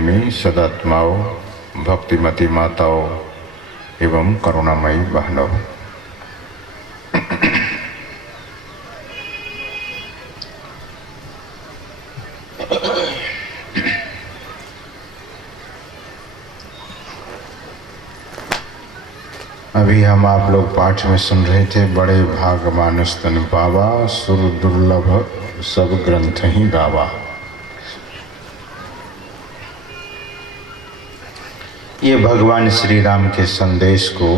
में सदात्माओं, भक्तिमती माताओं एवं करुणामयी बहनों, अभी हम आप लोग पाठ में सुन रहे थे, बड़े भाग मानस तन पावा, सुर दुर्लभ सब ग्रंथ ही गावा। ये भगवान श्री राम के संदेश को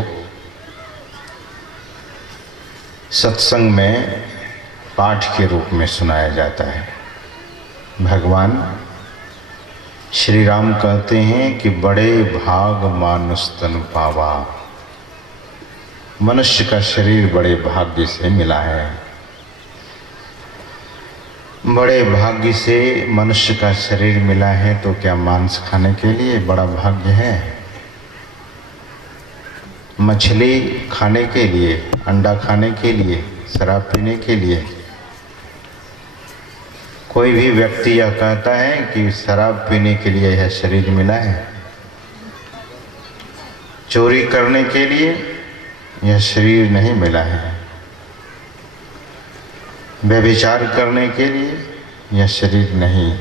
सत्संग में पाठ के रूप में सुनाया जाता है। भगवान श्री राम कहते हैं कि बड़े भाग मानुष तन पावा, मनुष्य का शरीर बड़े भाग्य से मिला है। बड़े भाग्य से मनुष्य का शरीर मिला है, तो क्या मांस खाने के लिए बड़ा भाग्य है? मछली खाने के लिए, अंडा खाने के लिए, शराब पीने के लिए? कोई भी व्यक्ति यह कहता है कि शराब पीने के लिए यह शरीर मिला है? चोरी करने के लिए यह शरीर नहीं मिला है। व्यभिचार करने के लिए यह शरीर नहीं,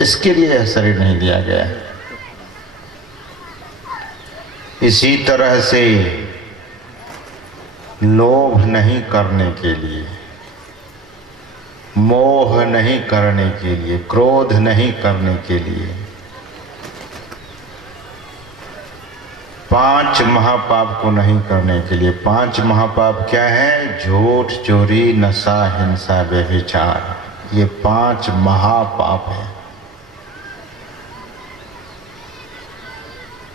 इसके लिए यह शरीर नहीं दिया गया है। इसी तरह से लोभ नहीं करने के लिए, मोह नहीं करने के लिए, क्रोध नहीं करने के लिए, 5 महापाप को नहीं करने के लिए। 5 महापाप क्या है? झूठ, चोरी, नशा, हिंसा, व्यभिचार, ये 5 महापाप है।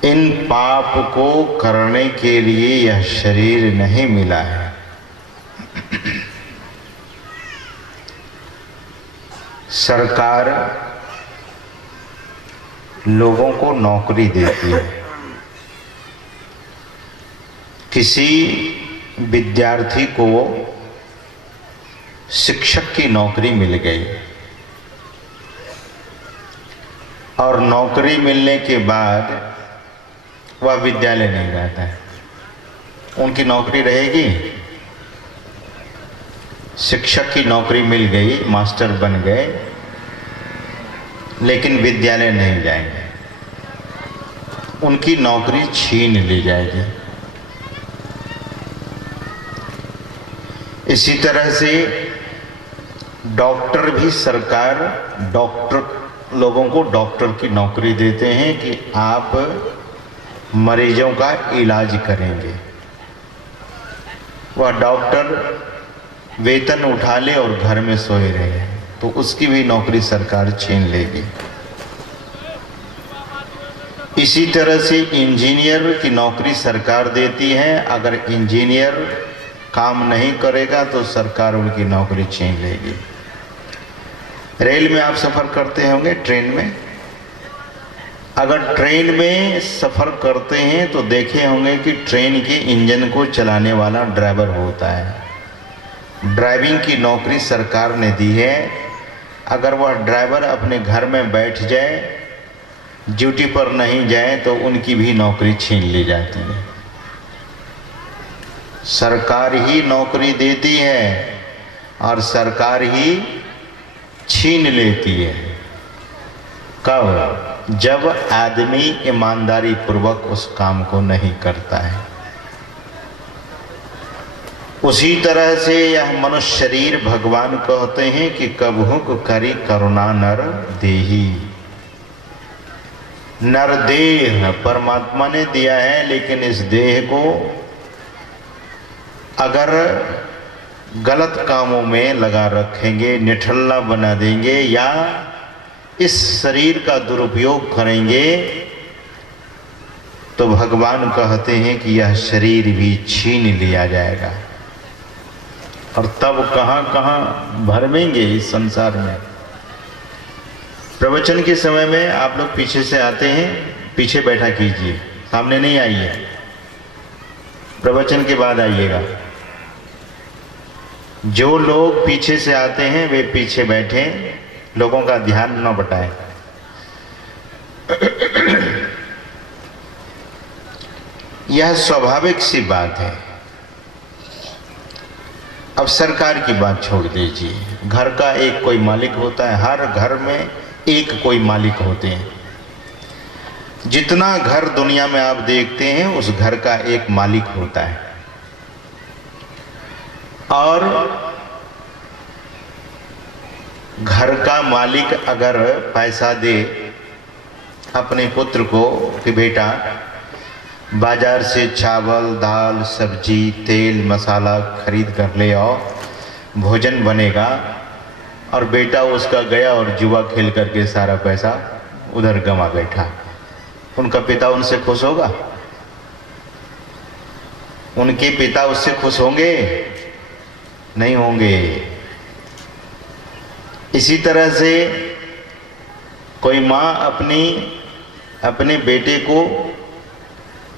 इन पाप को करने के लिए यह शरीर नहीं मिला है। सरकार लोगों को नौकरी देती है। किसी विद्यार्थी को शिक्षक की नौकरी मिल गई और नौकरी मिलने के बाद वह विद्यालय नहीं जाता है, उनकी नौकरी रहेगी? शिक्षक की नौकरी मिल गई, मास्टर बन गए, लेकिन विद्यालय नहीं जाएंगे, उनकी नौकरी छीन ली जाएगी। इसी तरह से डॉक्टर भी, सरकार डॉक्टर लोगों को डॉक्टर की नौकरी देते हैं कि आप मरीजों का इलाज करेंगे। वह डॉक्टर वेतन उठा ले और घर में सोए रहे, तो उसकी भी नौकरी सरकार छीन लेगी। इसी तरह से इंजीनियर की नौकरी सरकार देती है, अगर इंजीनियर काम नहीं करेगा तो सरकार उनकी नौकरी छीन लेगी। रेल में आप सफ़र करते होंगे, ट्रेन में। अगर ट्रेन में सफ़र करते हैं तो देखे होंगे कि ट्रेन के इंजन को चलाने वाला ड्राइवर होता है। ड्राइविंग की नौकरी सरकार ने दी है। अगर वह ड्राइवर अपने घर में बैठ जाए, ड्यूटी पर नहीं जाए, तो उनकी भी नौकरी छीन ली जाती है। सरकार ही नौकरी देती है और सरकार ही छीन लेती है। कब? जब आदमी ईमानदारी पूर्वक उस काम को नहीं करता है। उसी तरह से यह मनुष्य शरीर भगवान कहते हैं कि कबहुक करी करुणा नर देही। नर देह परमात्मा ने दिया है, लेकिन इस देह को अगर गलत कामों में लगा रखेंगे, निठल्ला बना देंगे या इस शरीर का दुरुपयोग करेंगे, तो भगवान कहते हैं कि यह शरीर भी छीन लिया जाएगा। और तब कहाँ कहाँ भरमेंगे इस संसार में। प्रवचन के समय में आप लोग पीछे से आते हैं, पीछे बैठा कीजिए, सामने नहीं आइए, प्रवचन के बाद आइएगा। जो लोग पीछे से आते हैं वे पीछे बैठे, लोगों का ध्यान न बटाएं। यह स्वाभाविक सी बात है। अब सरकार की बात छोड़ दीजिए, घर का एक कोई मालिक होता है, हर घर में एक कोई मालिक होते हैं। जितना घर दुनिया में आप देखते हैं उस घर का एक मालिक होता है। और घर का मालिक अगर पैसा दे अपने पुत्र को कि बेटा बाजार से चावल दाल सब्जी तेल मसाला खरीद कर ले आओ, भोजन बनेगा, और बेटा उसका गया और जुआ खेल करके सारा पैसा उधर गंवा बैठा, उनका पिता उनसे खुश होगा? उनके पिता उससे खुश होंगे? नहीं होंगे। इसी तरह से कोई माँ अपने बेटे को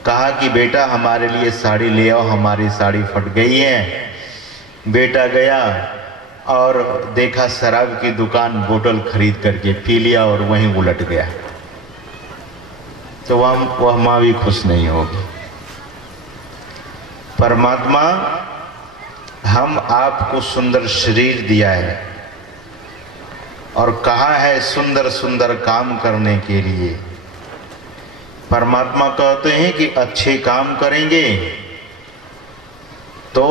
कहा कि बेटा हमारे लिए साड़ी ले आओ, हमारी साड़ी फट गई है। बेटा गया और देखा शराब की दुकान, बोतल खरीद करके पी लिया और वहीं उलट गया, तो वह माँ भी खुश नहीं होगी। परमात्मा हम आपको सुंदर शरीर दिया है और कहा है सुंदर सुंदर काम करने के लिए। परमात्मा कहते हैं कि अच्छे काम करेंगे तो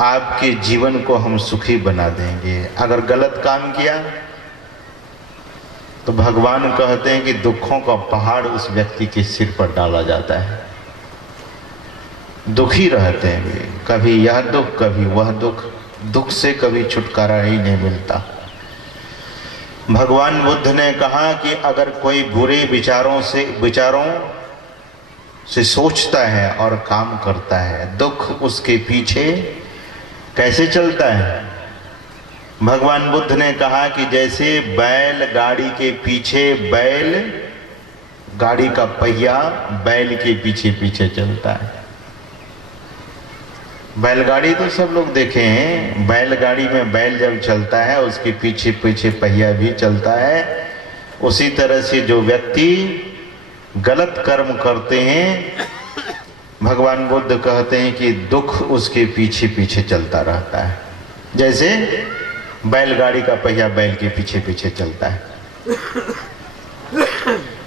आपके जीवन को हम सुखी बना देंगे। अगर गलत काम किया तो भगवान कहते हैं कि दुखों का पहाड़ उस व्यक्ति के सिर पर डाला जाता है। दुखी रहते हैं वे, कभी यह दुख कभी वह दुख, दुख से कभी छुटकारा ही नहीं मिलता। भगवान बुद्ध ने कहा कि अगर कोई बुरे विचारों से सोचता है और काम करता है, दुख उसके पीछे कैसे चलता है? भगवान बुद्ध ने कहा कि जैसे बैल गाड़ी के पीछे, बैल गाड़ी का पहिया बैल के पीछे पीछे चलता है। बैलगाड़ी तो सब लोग देखे हैं, बैलगाड़ी में बैल जब चलता है उसके पीछे पीछे पहिया भी चलता है। उसी तरह से जो व्यक्ति गलत कर्म करते हैं, भगवान बुद्ध कहते हैं कि दुख उसके पीछे पीछे चलता रहता है, जैसे बैलगाड़ी का पहिया बैल के पीछे पीछे चलता है।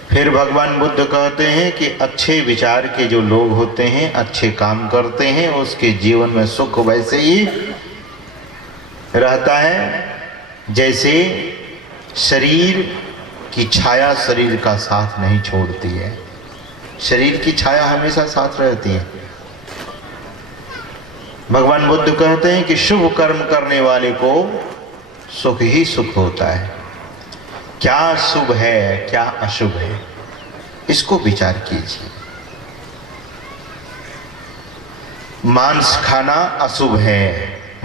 फिर भगवान बुद्ध कहते हैं कि अच्छे विचार के जो लोग होते हैं, अच्छे काम करते हैं, उसके जीवन में सुख वैसे ही रहता है जैसे शरीर की छाया शरीर का साथ नहीं छोड़ती है। शरीर की छाया हमेशा साथ रहती है। भगवान बुद्ध कहते हैं कि शुभ कर्म करने वाले को सुख ही सुख होता है। क्या शुभ है क्या अशुभ है, इसको विचार कीजिए। मांस खाना अशुभ है,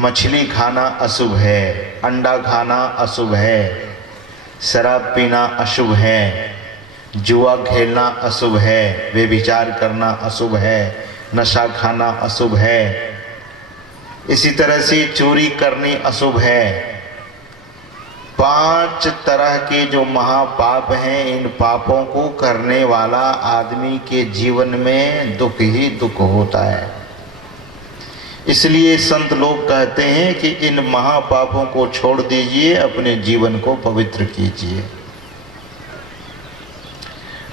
मछली खाना अशुभ है, अंडा खाना अशुभ है, शराब पीना अशुभ है, जुआ खेलना अशुभ है, व्यभिचार करना अशुभ है, नशा खाना अशुभ है, इसी तरह से चोरी करनी अशुभ है। 5 तरह के जो महापाप हैं, इन पापों को करने वाला आदमी के जीवन में दुख ही दुख होता है। इसलिए संत लोग कहते हैं कि इन महापापों को छोड़ दीजिए, अपने जीवन को पवित्र कीजिए।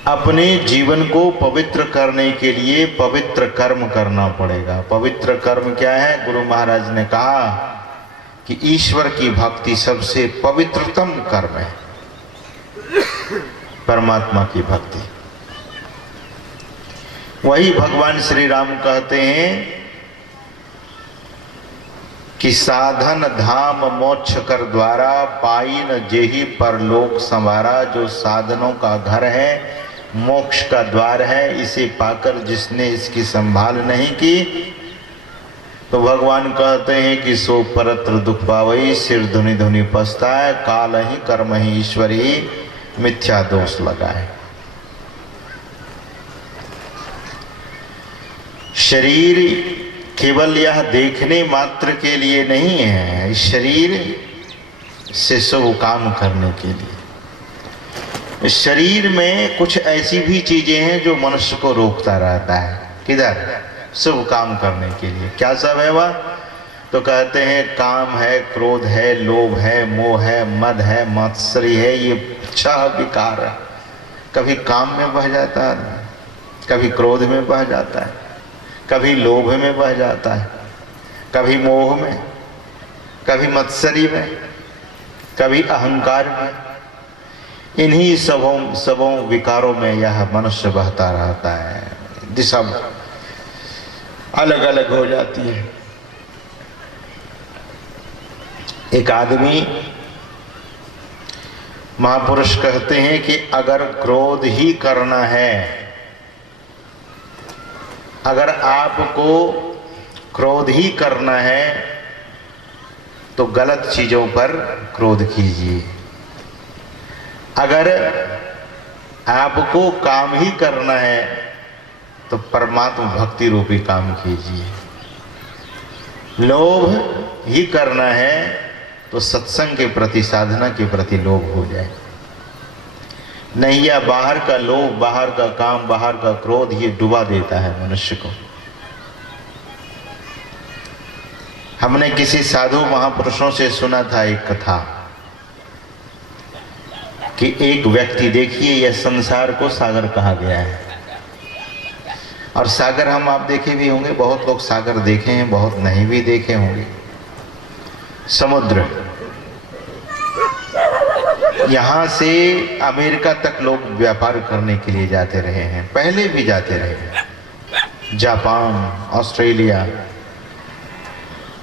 अपने जीवन को पवित्र करने के लिए पवित्र कर्म करना पड़ेगा। पवित्र कर्म क्या है? गुरु महाराज ने कहा कि ईश्वर की भक्ति सबसे पवित्रतम कर्म है, परमात्मा की भक्ति। वही भगवान श्री राम कहते हैं कि साधन धाम मोक्ष कर द्वारा, पाई न जेहि परलोक संवारा। जो साधनों का घर है, मोक्ष का द्वार है, इसे पाकर जिसने इसकी संभाल नहीं की, तो भगवान कहते हैं कि सो परत्र दुख पावई, सिर धुनि धुनि पछताए, काल ही कर्म ही ईश्वर ही मिथ्या दोष लगाए। शरीर केवल यह देखने मात्र के लिए नहीं है, शरीर से शुभ काम करने के लिए। शरीर में कुछ ऐसी भी चीजें हैं जो मनुष्य को रोकता रहता है किधर? शुभ काम करने के लिए। क्या सब है वह? तो कहते हैं काम है, क्रोध है, लोभ है, मोह है, मद है, मात्सर्य है, ये 6 विकार है। कभी काम में बह जाता है, कभी क्रोध में बह जाता है, कभी लोभ में बह जाता है, कभी मोह में, कभी मत्सरी में, कभी अहंकार में। इन्हीं सबों विकारों में यह मनुष्य बहता रहता है। दिशा अलग अलग हो जाती है। एक आदमी, महापुरुष कहते हैं कि अगर क्रोध ही करना है, अगर आपको क्रोध ही करना है तो गलत चीजों पर क्रोध कीजिए। अगर आपको काम ही करना है तो परमात्मा भक्ति रूपी काम कीजिए। लोभ ही करना है तो सत्संग के प्रति, साधना के प्रति लोभ हो जाए। नहीं, या बाहर का लोभ, बाहर का काम, बाहर का क्रोध ये डुबा देता है मनुष्य को। हमने किसी साधु महापुरुषों से सुना था एक कथा कि एक व्यक्ति, देखिए यह संसार को सागर कहा गया है, और सागर हम आप देखे भी होंगे, बहुत लोग सागर देखे हैं, बहुत नहीं भी देखे होंगे। समुद्र, यहां से अमेरिका तक लोग व्यापार करने के लिए जाते रहे हैं, पहले भी जाते रहे हैं, जापान, ऑस्ट्रेलिया।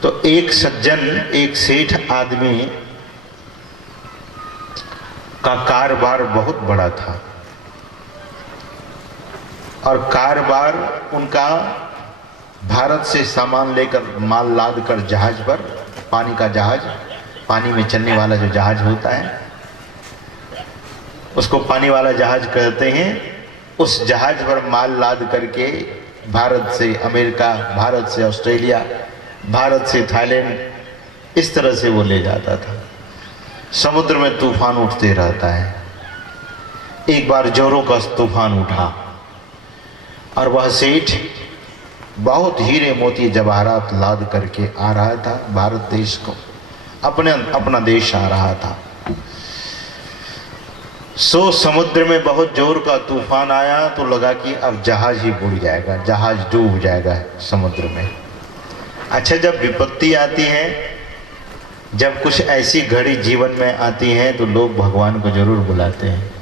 तो एक सज्जन, एक सेठ आदमी का कारोबार बहुत बड़ा था, और कारोबार उनका भारत से सामान लेकर, माल लाद कर जहाज पर, पानी का जहाज, पानी में चलने वाला जो जहाज होता है उसको पानी वाला जहाज कहते हैं। उस जहाज पर माल लाद करके भारत से अमेरिका, भारत से ऑस्ट्रेलिया, भारत से थाईलैंड, इस तरह से वो ले जाता था। समुद्र में तूफान उठते रहता है। एक बार जोरों का तूफान उठा और वह सेठ बहुत हीरे मोती जवाहरात लाद करके आ रहा था भारत देश को, अपना देश आ रहा था। सो समुद्र में बहुत जोर का तूफान आया तो लगा कि अब जहाज ही बुड़ जाएगा, जहाज डूब जाएगा समुद्र में। अच्छा, जब विपत्ति आती है, जब कुछ ऐसी घड़ी जीवन में आती है तो लोग भगवान को जरूर बुलाते हैं।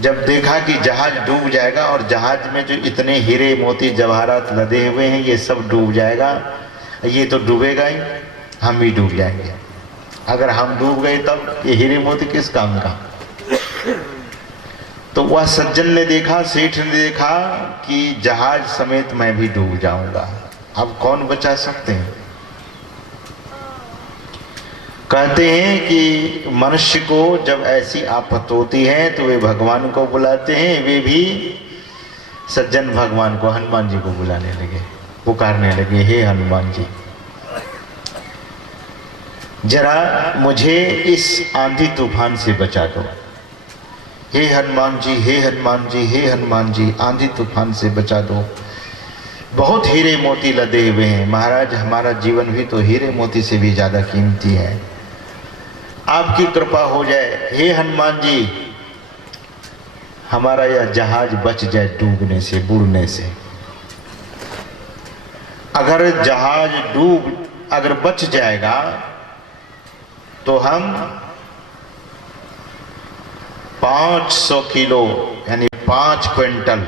जब देखा कि जहाज डूब जाएगा और जहाज में जो इतने हीरे मोती जवाहरात लदे हुए हैं ये सब डूब जाएगा, ये तो डूबेगा ही, हम भी डूब जाएंगे। अगर हम डूब गए तब ये हीरे मोती किस काम का? तो वह सज्जन ने देखा, सेठ ने देखा कि जहाज समेत मैं भी डूब जाऊंगा, अब कौन बचा सकते हैं? कहते हैं कि मनुष्य को जब ऐसी आफत होती है तो वे भगवान को बुलाते हैं। वे भी सज्जन भगवान को, हनुमान जी को बुलाने लगे, पुकारने लगे, हे हनुमान जी, जरा मुझे इस आंधी तूफान से बचा दो। हे हनुमान जी, हे हनुमान जी, हे हनुमान जी, आंधी तूफान से बचा दो। बहुत हीरे मोती लदे हुए हैं महाराज, हमारा जीवन भी तो हीरे मोती से भी ज्यादा कीमती है, आपकी कृपा हो जाए। हे हनुमान जी, हमारा यह जहाज बच जाए डूबने से, बुड़ने से। अगर जहाज अगर बच जाएगा तो हम 500 किलो यानी 5 क्विंटल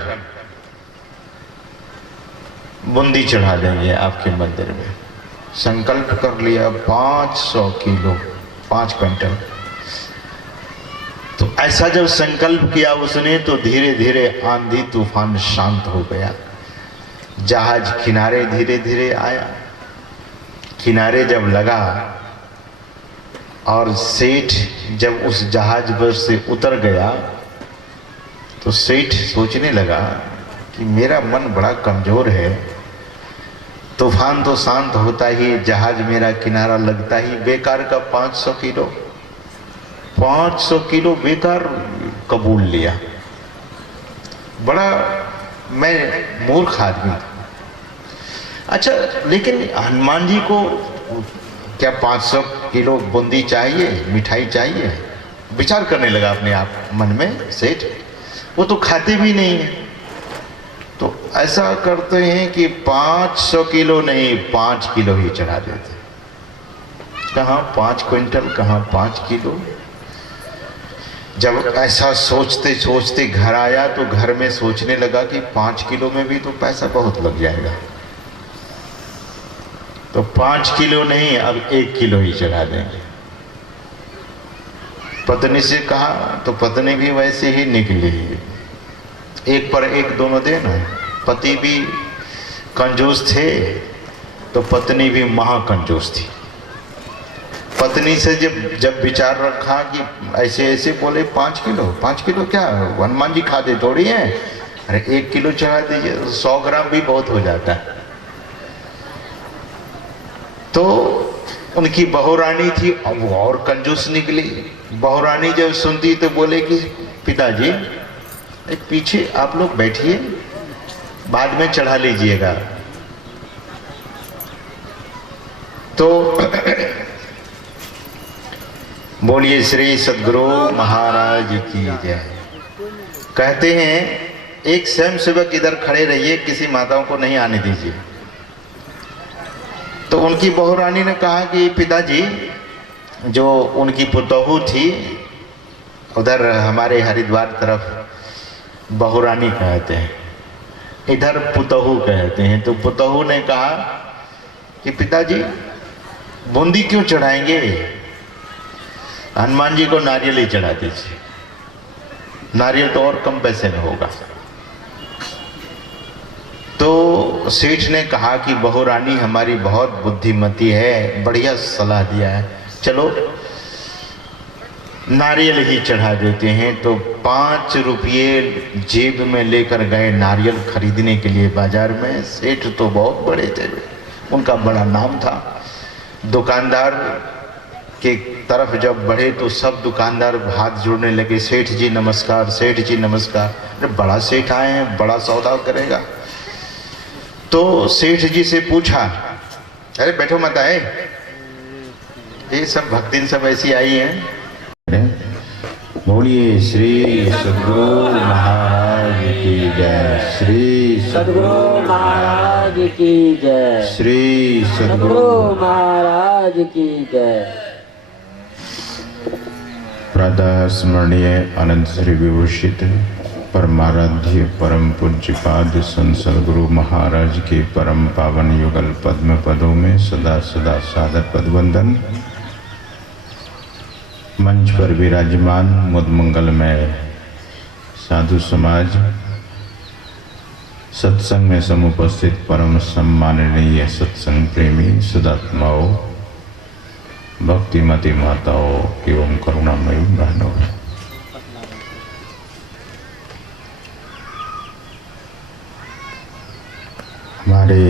बूंदी चढ़ा देंगे आपके मंदिर में। संकल्प कर लिया 500 किलो, 5 क्विंटल। तो ऐसा जब संकल्प किया उसने तो धीरे धीरे आंधी तूफान शांत हो गया। जहाज किनारे धीरे धीरे आया। किनारे जब लगा और सेठ जब उस जहाज पर से उतर गया तो सेठ सोचने लगा कि मेरा मन बड़ा कमजोर है, तूफान तो शांत होता ही, जहाज मेरा किनारा लगता ही, बेकार का 500 किलो, 500 किलो बेकार कबूल लिया। बड़ा मैं मूर्ख आदमी था। अच्छा, लेकिन हनुमान जी को क्या 500 किलो बूंदी चाहिए, मिठाई चाहिए? विचार करने लगा अपने आप मन में सेठ, वो तो खाते भी नहीं है। तो ऐसा करते हैं कि 500 किलो नहीं, 5 किलो ही चढ़ा देते। कहाँ 5 क्विंटल, कहाँ 5 किलो। जब ऐसा सोचते सोचते घर आया तो घर में सोचने लगा कि 5 किलो में भी तो पैसा बहुत लग जाएगा, तो 5 किलो नहीं, अब 1 किलो ही चढ़ा देंगे। पत्नी से कहा तो पत्नी भी वैसे ही निकली, एक पर एक दोनों देना। पति भी कंजूस थे तो पत्नी भी महाकंजूस थी। पत्नी से जब विचार रखा कि ऐसे ऐसे बोले 5 किलो क्या हनुमान जी खाते थोड़ी हैं, अरे 1 किलो चढ़ा दीजिए, 100 ग्राम भी बहुत हो जाता है। तो उनकी बहुरानी थी, अब वो और कंजूस निकली। बहुरानी जब सुनती तो बोले कि पिताजी पीछे आप लोग बैठिए, बाद में चढ़ा लीजिएगा। तो बोलिए श्री सद्गुरु महाराज की जय। कहते हैं एक स्वयं सेवक इधर खड़े रहिए, किसी माताओं को नहीं आने दीजिए। तो उनकी बहुरानी ने कहा कि पिताजी, जो उनकी पुतोहू थी, उधर हमारे हरिद्वार तरफ बहुरानी कहते हैं, इधर पुतोहू कहते हैं। तो पुतोहू ने कहा कि पिताजी बूंदी क्यों चढ़ाएंगे, हनुमान जी को नारियल ही चढ़ा दीजिए, नारियल तो और कम पैसे में होगा। तो सेठ ने कहा कि बहुरानी हमारी बहुत बुद्धिमती है, बढ़िया सलाह दिया है, चलो नारियल ही चढ़ा देते हैं। तो 5 रुपये जेब में लेकर गए नारियल खरीदने के लिए बाजार में। सेठ तो बहुत बड़े थे, उनका बड़ा नाम था। दुकानदार के तरफ जब बढ़े तो सब दुकानदार हाथ जोड़ने लगे, सेठ जी नमस्कार, सेठ जी नमस्कार। अरे बड़ा सेठ आए हैं, बड़ा सौदा करेगा। तो सेठ जी से पूछा, अरे बैठो मत आए, ये सब भक्तिन सब ऐसी आई हैं। बोलिए श्री सद्गुरु महाराज की जय, श्री सद्गुरु महाराज की जय, श्री सद्गुरु महाराज की जय। प्रातः स्मरणीय अनंत श्री विभूषित परमाराध्य परम पूज्य पाद संत सद्गुरु महाराज के परम पावन युगल पद्म पदों में सदा सदा सादर पदवंदन। मंच पर विराजमान मुद मंगलमय साधु समाज, सत्संग में समुपस्थित परम सम्माननीय सत्संग प्रेमी सदात्माओं, भक्तिमती माताओं एवं करुणामयी बहनों, हमारे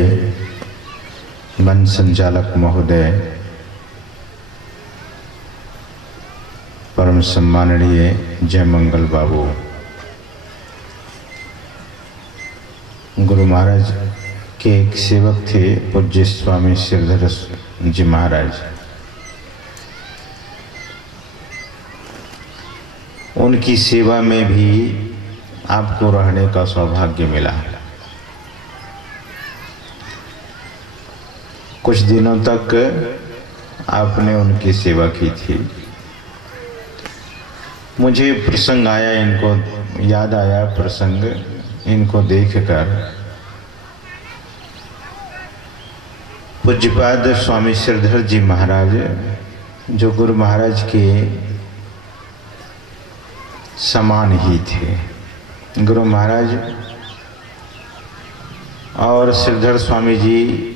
मन संचालक महोदय परम सम्माननीय जय मंगल बाबू, गुरु महाराज के एक सेवक थे पूज्य स्वामी श्रीधर जी महाराज, उनकी सेवा में भी आपको रहने का सौभाग्य मिला। कुछ दिनों तक आपने उनकी सेवा की थी। मुझे प्रसंग आया, इनको याद आया प्रसंग, इनको देखकर पूज्यपाद स्वामी श्रीधर जी महाराज, जो गुरु महाराज के समान ही थे। गुरु महाराज और श्रीधर स्वामी जी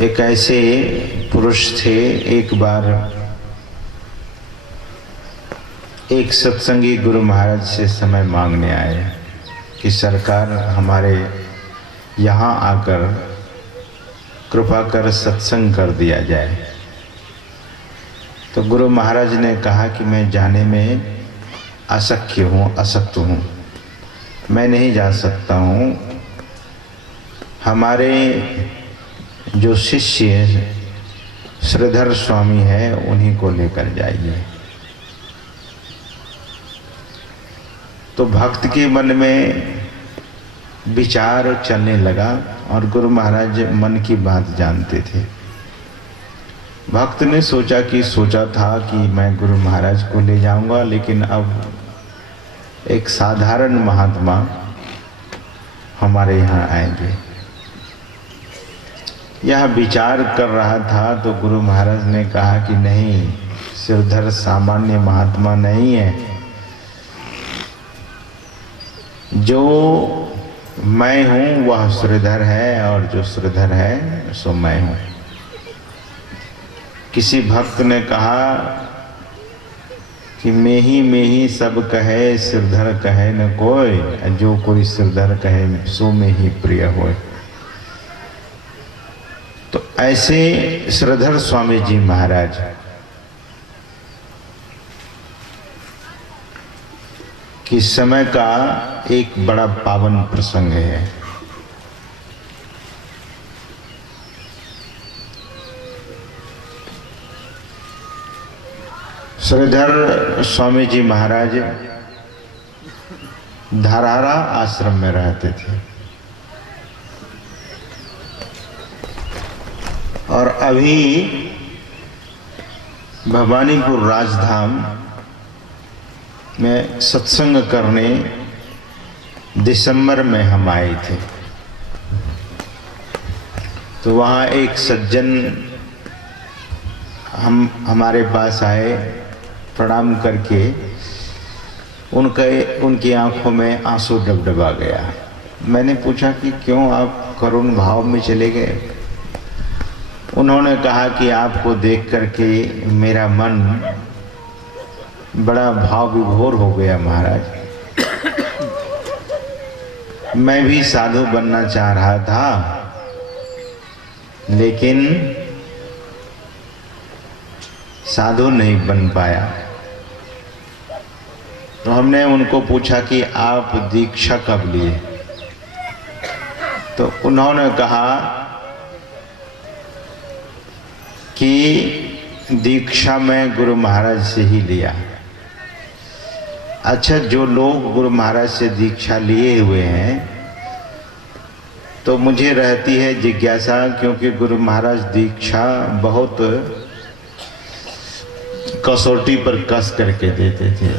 एक ऐसे पुरुष थे, एक बार एक सत्संगी गुरु महाराज से समय मांगने आए कि सरकार हमारे यहाँ आकर कृपा कर सत्संग कर दिया जाए। तो गुरु महाराज ने कहा कि मैं जाने में अशक्य हूँ, असक्त हूँ, मैं नहीं जा सकता हूँ। हमारे जो शिष्य श्रीधर स्वामी है उन्हीं को लेकर जाइए। तो भक्त के मन में विचार चलने लगा और गुरु महाराज मन की बात जानते थे। भक्त ने सोचा था कि मैं गुरु महाराज को ले जाऊंगा, लेकिन अब एक साधारण महात्मा हमारे यहाँ आएंगे। यह विचार कर रहा था तो गुरु महाराज ने कहा कि नहीं, श्रीधर सामान्य महात्मा नहीं है। जो मैं हूँ वह श्रीधर है और जो श्रीधर है सो मैं हूँ। किसी भक्त ने कहा कि मैं ही सब कहे, श्रीधर कहे न कोई, जो कोई श्रीधर कहे सो में ही प्रिय होए। तो ऐसे श्रीधर स्वामी जी महाराज कि समय का एक बड़ा पावन प्रसंग है। श्रीधर स्वामी जी महाराज धारारा आश्रम में रहते थे और अभी भवानीपुर राजधाम में सत्संग करने दिसंबर में हम आए थे। तो वहाँ एक सज्जन हमारे पास आए, प्रणाम करके उनकी आंखों में आंसू डबडबा गया। मैंने पूछा कि क्यों आप करुण भाव में चले गए? उन्होंने कहा कि आपको देख करके मेरा मन बड़ा भाव विभोर हो गया महाराज। मैं भी साधु बनना चाह रहा था, लेकिन साधु नहीं बन पाया। तो हमने उनको पूछा कि आप दीक्षा कब लिए? तो उन्होंने कहा कि दीक्षा मैं गुरु महाराज से ही लिया। अच्छा, जो लोग गुरु महाराज से दीक्षा लिए हुए हैं तो मुझे रहती है जिज्ञासा, क्योंकि गुरु महाराज दीक्षा बहुत कसौटी पर कस करके देते थे।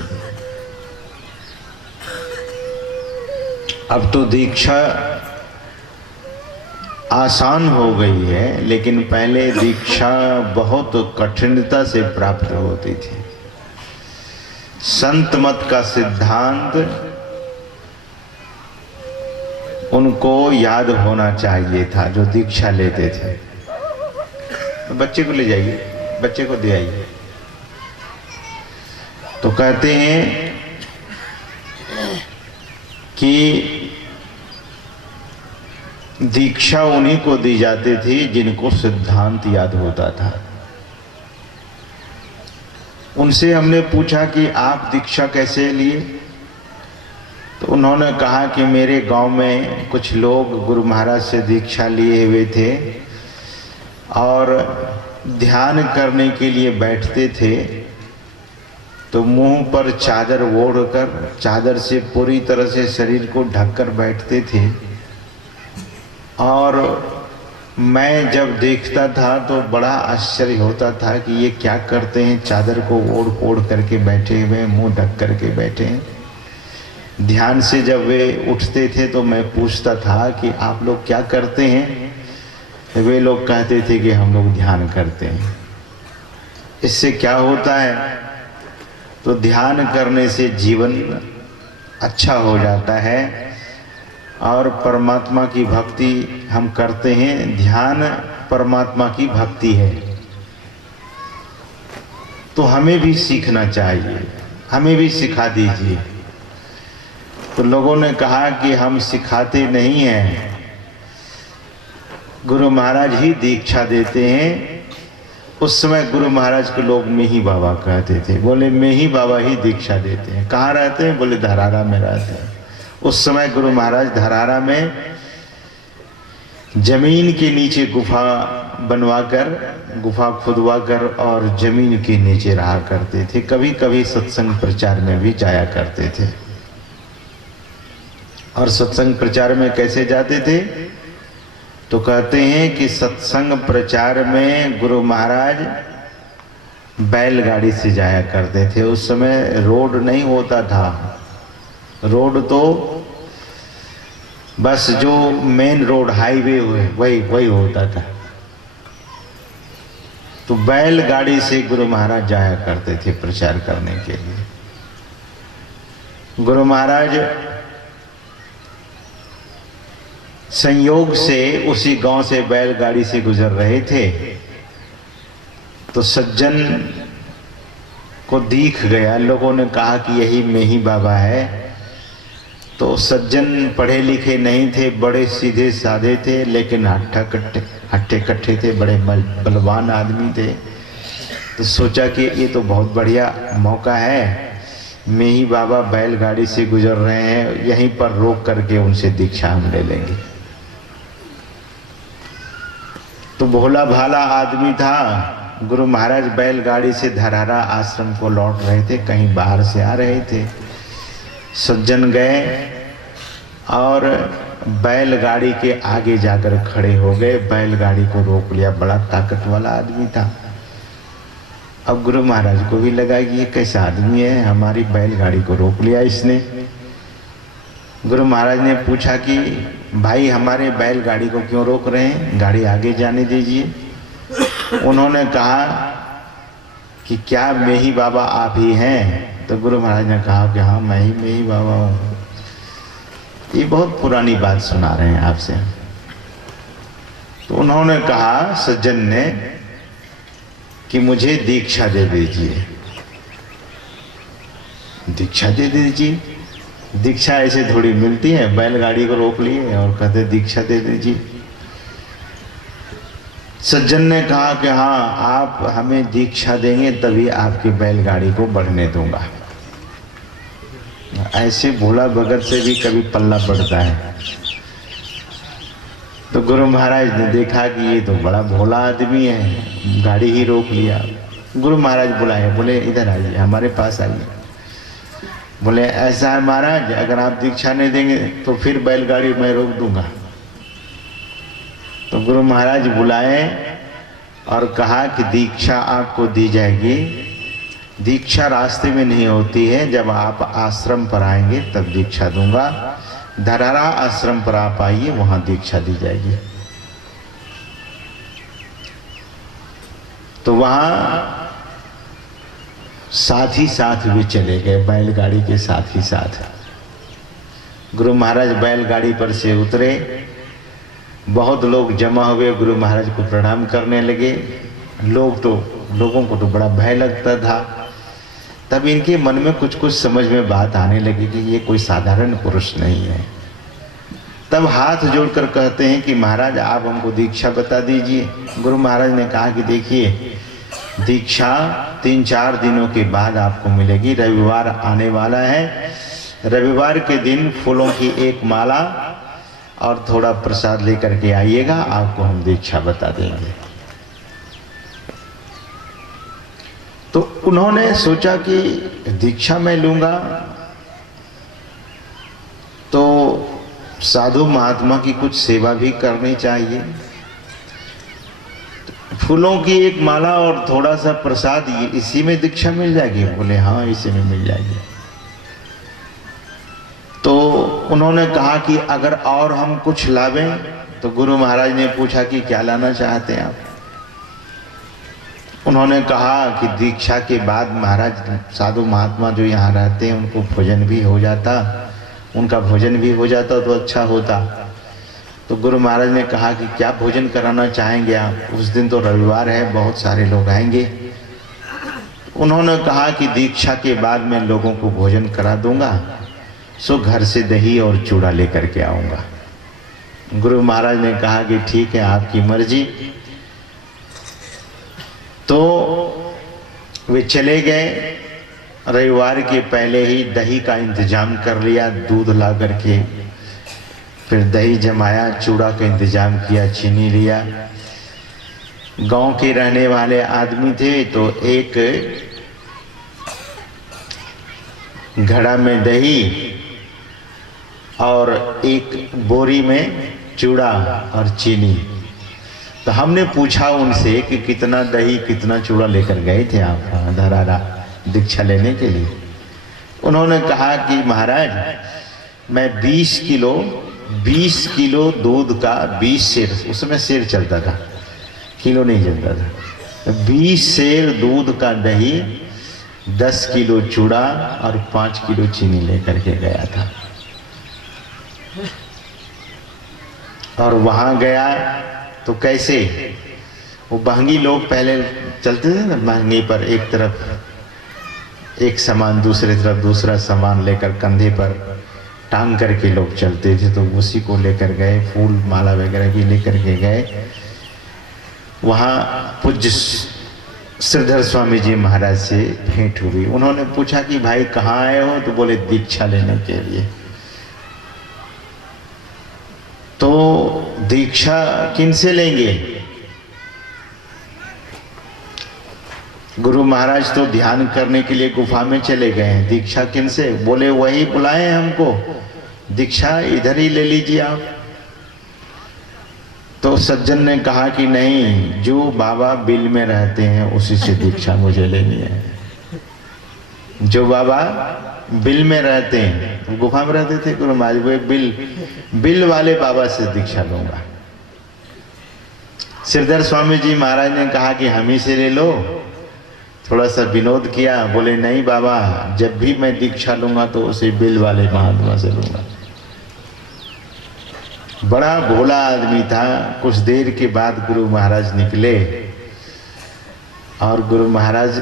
अब तो दीक्षा आसान हो गई है, लेकिन पहले दीक्षा बहुत कठिनता से प्राप्त होती थी। संत मत का सिद्धांत उनको याद होना चाहिए था जो दीक्षा लेते थे। तो बच्चे को ले जाइए, बच्चे को दे आइए। तो कहते हैं कि दीक्षा उन्हीं को दी जाती थी जिनको सिद्धांत याद होता था। उनसे हमने पूछा कि आप दीक्षा कैसे लिए? तो उन्होंने कहा कि मेरे गांव में कुछ लोग गुरु महाराज से दीक्षा लिए हुए थे और ध्यान करने के लिए बैठते थे तो मुंह पर चादर ओढ़कर, चादर से पूरी तरह से शरीर को ढककर बैठते थे। और मैं जब देखता था तो बड़ा आश्चर्य होता था कि ये क्या करते हैं, चादर को ओढ़ करके बैठे हुए, मुंह ढक करके बैठे हैं। ध्यान से जब वे उठते थे तो मैं पूछता था कि आप लोग क्या करते हैं? वे लोग कहते थे कि हम लोग ध्यान करते हैं। इससे क्या होता है? तो ध्यान करने से जीवन अच्छा हो जाता है और परमात्मा की भक्ति हम करते हैं। ध्यान परमात्मा की भक्ति है, तो हमें भी सीखना चाहिए, हमें भी सिखा दीजिए। तो लोगों ने कहा कि हम सिखाते नहीं हैं, गुरु महाराज ही दीक्षा देते हैं उस समय गुरु महाराज को लोग मेही बाबा कहते थे। बोले मेही बाबा ही दीक्षा देते हैं। कहाँ रहते हैं? बोले धरारा में रहते हैं। उस समय गुरु महाराज धरारा में जमीन के नीचे गुफा बनवाकर, गुफा खुदवाकर और जमीन के नीचे रहा करते थे। कभी कभी सत्संग प्रचार में भी जाया करते थे। और सत्संग प्रचार में कैसे जाते थे? तो कहते हैं कि सत्संग प्रचार में गुरु महाराज बैलगाड़ी से जाया करते थे। उस समय रोड नहीं होता था। रोड तो बस जो मेन रोड हाईवे वही होता था। तो बैलगाड़ी से गुरु महाराज जाया करते थे प्रचार करने के लिए। गुरु महाराज संयोग से उसी गांव से बैलगाड़ी से गुजर रहे थे तो सज्जन को दिख गया। लोगों ने कहा कि यही मेही बाबा है। तो सज्जन पढ़े लिखे नहीं थे, बड़े सीधे साधे थे, लेकिन हट्टे कट्टे थे, बड़े बलवान आदमी थे। तो सोचा कि ये तो बहुत बढ़िया मौका है, मेही बाबा बैलगाड़ी से गुजर रहे हैं, यहीं पर रोक करके उनसे दीक्षा हम ले लेंगे। तो भोला भाला आदमी था। गुरु महाराज बैलगाड़ी से धरारा आश्रम को लौट रहे थे, कहीं बाहर से आ रहे थे। सज्जन गए और बैलगाड़ी के आगे जाकर खड़े हो गए, बैलगाड़ी को रोक लिया। बड़ा ताकत वाला आदमी था। अब गुरु महाराज को भी लगा कि ये कैसा आदमी है, हमारी बैलगाड़ी को रोक लिया इसने। गुरु महाराज ने पूछा कि भाई हमारे बैलगाड़ी को क्यों रोक रहे हैं, गाड़ी आगे जाने दीजिए। उन्होंने कहा कि क्या मेही बाबा आप ही हैं? तो गुरु महाराज ने कहा कि हाँ मैं ही मेही बाबा हूँ। ये बहुत पुरानी बात सुना रहे हैं आपसे। तो उन्होंने कहा सज्जन ने कि मुझे दीक्षा दे दीजिए। दीक्षा दे दीजिए? दीक्षा ऐसे थोड़ी मिलती है। बैलगाड़ी को रोक लिए और कहते दीक्षा दे दीजिए। सज्जन ने कहा कि हाँ आप हमें दीक्षा देंगे तभी आपकी बैलगाड़ी को बढ़ने दूंगा। ऐसे भोला भगत से भी कभी पल्ला पड़ता है। तो गुरु महाराज ने देखा कि ये तो बड़ा भोला आदमी है, गाड़ी ही रोक लिया। गुरु महाराज बुलाए, बोले इधर आइए, हमारे पास आइए। बोले ऐसा है महाराज, अगर आप दीक्षा नहीं देंगे तो फिर बैलगाड़ी मैं रोक दूंगा। तो गुरु महाराज बुलाए और कहा कि दीक्षा आपको दी जाएगी। दीक्षा रास्ते में नहीं होती है, जब आप आश्रम पर आएंगे तब दीक्षा दूंगा। धरारा आश्रम पर आप आइए, वहां दीक्षा दी जाएगी। तो वहां साथ ही साथ भी चले गए, बैलगाड़ी के साथ ही साथ। गुरु महाराज बैलगाड़ी पर से उतरे, बहुत लोग जमा हुए, गुरु महाराज को प्रणाम करने लगे। लोगों को तो बड़ा भय लगता था। तब इनके मन में कुछ कुछ समझ में बात आने लगी कि ये कोई साधारण पुरुष नहीं है। तब हाथ जोड़कर कहते हैं कि महाराज आप हमको दीक्षा बता दीजिए। गुरु महाराज ने कहा कि देखिए दीक्षा 3-4 दिनों के बाद आपको मिलेगी। रविवार आने वाला है, रविवार के दिन फूलों की एक माला और थोड़ा प्रसाद लेकर के आइएगा, आपको हम दीक्षा बता देंगे। तो उन्होंने सोचा कि दीक्षा मैं लूंगा तो साधु महात्मा की कुछ सेवा भी करनी चाहिए। फूलों की एक माला और थोड़ा सा प्रसाद, इसी में दीक्षा मिल जाएगी? बोले हाँ इसी में मिल जाएगी। तो उन्होंने कहा कि अगर और हम कुछ लावें? तो गुरु महाराज ने पूछा कि क्या लाना चाहते हैं आप? उन्होंने कहा कि दीक्षा के बाद महाराज साधु महात्मा जो यहाँ रहते हैं उनको भोजन भी हो जाता, उनका भोजन भी हो जाता तो अच्छा होता। तो गुरु महाराज ने कहा कि क्या भोजन कराना चाहेंगे आप? उस दिन तो रविवार है, बहुत सारे लोग आएंगे। उन्होंने कहा कि दीक्षा के बाद मैं लोगों को भोजन करा दूंगा, सो घर से दही और चूड़ा लेकर के आऊँगा। गुरु महाराज ने कहा कि ठीक है आपकी मर्जी। तो वे चले गए। रविवार के पहले ही दही का इंतजाम कर लिया, दूध ला करके फिर दही जमाया, चूड़ा का इंतजाम किया, चीनी लिया। गांव के रहने वाले आदमी थे तो एक घड़ा में दही और एक बोरी में चूड़ा और चीनी। तो हमने पूछा उनसे कि कितना दही कितना चूड़ा लेकर गए थे आप धरारा दीक्षा लेने के लिए। उन्होंने कहा कि महाराज मैं 20 किलो दूध का 20 सेर, उसमें सेर चलता था, किलो नहीं चलता था, 20 सेर दूध का दही, 10 किलो चूड़ा और 5 किलो चीनी लेकर के गया था। और वहां गया तो कैसे, वो बहंगी लोग पहले चलते थे ना, बहंगी पर एक तरफ एक सामान दूसरी तरफ दूसरा सामान लेकर कंधे पर टांग करके लोग चलते थे। तो उसी को लेकर गए, फूल माला वगैरह भी लेकर के गए। वहाँ पूज्य श्रीधर स्वामी जी महाराज से भेंट हुई। उन्होंने पूछा कि भाई कहाँ आए हो? तो बोले दीक्षा लेने के लिए। तो दीक्षा किनसे लेंगे? गुरु महाराज तो ध्यान करने के लिए गुफा में चले गए हैं, दीक्षा किनसे? बोले वही बुलाए हमको, दीक्षा इधर ही ले लीजिए आप। तो सज्जन ने कहा कि नहीं, जो बाबा बिल में रहते हैं उसी से दीक्षा मुझे लेनी है। जो बाबा बिल में रहते हैं, गुफा में रहते थे गुरु महाराज, वो बिल वाले बाबा से दीक्षा लूंगा। श्रीधर स्वामी जी महाराज ने कहा कि हम ही से ले लो। थोड़ा सा विनोद किया, बोले नहीं बाबा, जब भी मैं दीक्षा लूंगा तो उसे बिल वाले महात्मा से लूंगा। बड़ा भोला आदमी था। कुछ देर के बाद गुरु महाराज निकले और गुरु महाराज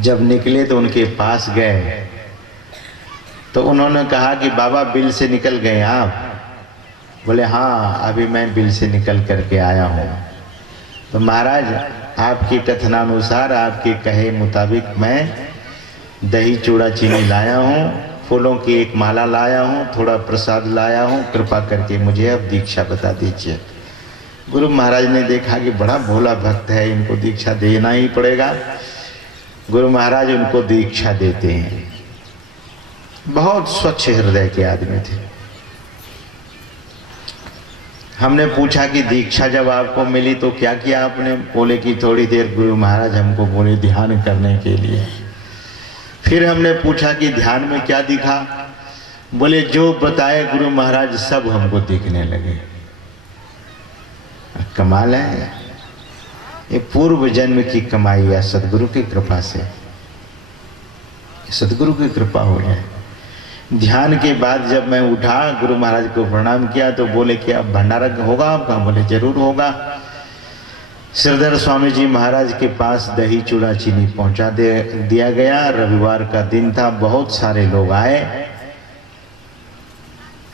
जब निकले तो उनके पास गए। तो उन्होंने कहा कि बाबा बिल से निकल गए आप? बोले हाँ, अभी मैं बिल से निकल करके आया हूँ। तो महाराज आपके कथनानुसार, आपके कहे मुताबिक मैं दही चूड़ा चीनी लाया हूँ, फूलों की एक माला लाया हूँ, थोड़ा प्रसाद लाया हूँ, कृपा करके मुझे अब दीक्षा बता दीजिए। गुरु महाराज ने देखा कि बड़ा भोला भक्त है, इनको दीक्षा देना ही पड़ेगा। गुरु महाराज उनको दीक्षा देते हैं। बहुत स्वच्छ हृदय के आदमी थे। हमने पूछा कि दीक्षा जब आपको मिली तो क्या किया आपने? बोले कि थोड़ी देर गुरु महाराज हमको बोले ध्यान करने के लिए। फिर हमने पूछा कि ध्यान में क्या दिखा? बोले जो बताए गुरु महाराज सब हमको दिखने लगे। कमाल है, ये पूर्व जन्म की कमाई है, सदगुरु की कृपा से, सदगुरु की कृपा हो जाए। ध्यान के बाद जब मैं उठा, गुरु महाराज को प्रणाम किया तो बोले कि अब भंडारा होगा आपका? बोले जरूर होगा। श्रीधर स्वामी जी महाराज के पास दही चूड़ा चीनी पहुंचा दिया गया। रविवार का दिन था, बहुत सारे लोग आए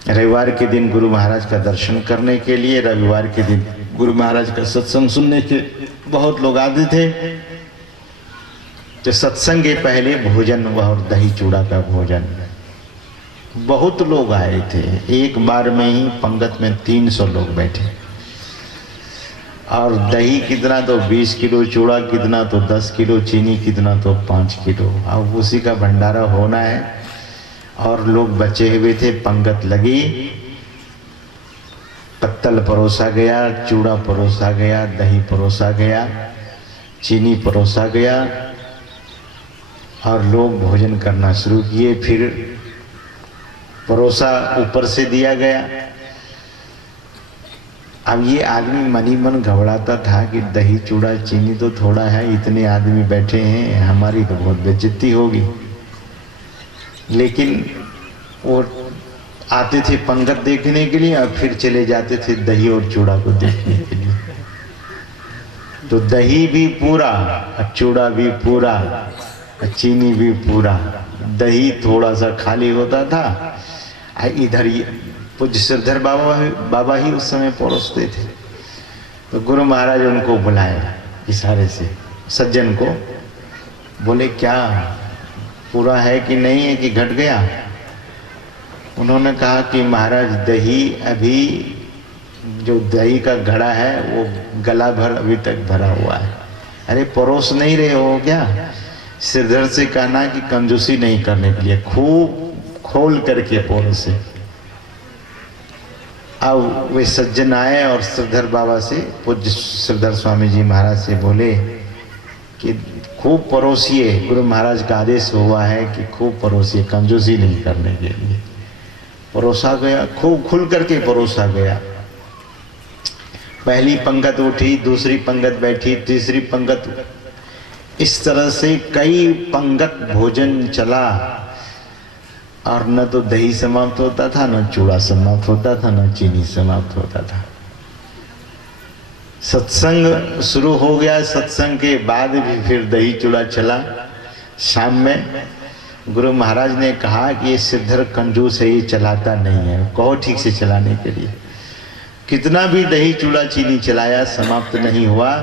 रविवार के दिन गुरु महाराज का दर्शन करने के लिए। रविवार के दिन गुरु महाराज का सत्संग सुनने के बहुत लोग आते थे। तो सत्संग के पहले भोजन और दही चूड़ा का भोजन, बहुत लोग आए थे। एक बार में ही पंगत में 300 लोग बैठे। और दही कितना तो 20 किलो, चूड़ा कितना तो 10 किलो, चीनी कितना तो 5 किलो। अब उसी का भंडारा होना है और लोग बचे हुए थे। पंगत लगी, पत्तल परोसा गया, चूड़ा परोसा गया, दही परोसा गया, चीनी परोसा गया और लोग भोजन करना शुरू किए। फिर परोसा ऊपर से दिया गया। अब ये आदमी मनी मन घबराता था कि दही चूड़ा चीनी तो थोड़ा है, इतने आदमी बैठे हैं, हमारी तो बहुत बेइज्जती होगी। लेकिन वो आते थे पंगत देखने के लिए और फिर चले जाते थे दही और चूड़ा को देखने के लिए। तो दही भी पूरा, चूड़ा भी पूरा, चीनी भी पूरा। दही थोड़ा सा खाली होता था। इधर पूज्य श्रीधर बाबा ही उस समय परोसते थे। तो गुरु महाराज उनको बुलाए इशारे से सज्जन को। बोले क्या पूरा है कि नहीं है कि घट गया? उन्होंने कहा कि महाराज दही अभी जो दही का घड़ा है वो गला भर अभी तक भरा हुआ है। अरे परोस नहीं रहे हो क्या? श्रीधर से कहना कि कंजूसी नहीं करने के लिए खूब खोल करके परोसे। अब वे सज्जन आए और श्रीधर बाबा से, पूज्य श्रीधर स्वामी जी महाराज से बोले कि खूब परोसिए, गुरु महाराज का आदेश हुआ है कि खूब परोसिए, कंजूसी नहीं करने के लिए। परोसा गया, खूब खुल करके परोसा गया। पहली पंगत उठी, दूसरी पंगत बैठी, तीसरी पंगत, इस तरह से कई पंगत भोजन चला और न तो दही समाप्त होता था, न चूड़ा समाप्त होता था, न चीनी समाप्त होता था। सत्संग शुरू हो गया, सत्संग के बाद भी फिर दही चूड़ा चला। शाम में गुरु महाराज ने कहा कि ये श्रीधर कंजूस है, ये चलाता नहीं है, कहो ठीक से चलाने के लिए। कितना भी दही चूड़ा चीनी चलाया, समाप्त नहीं हुआ।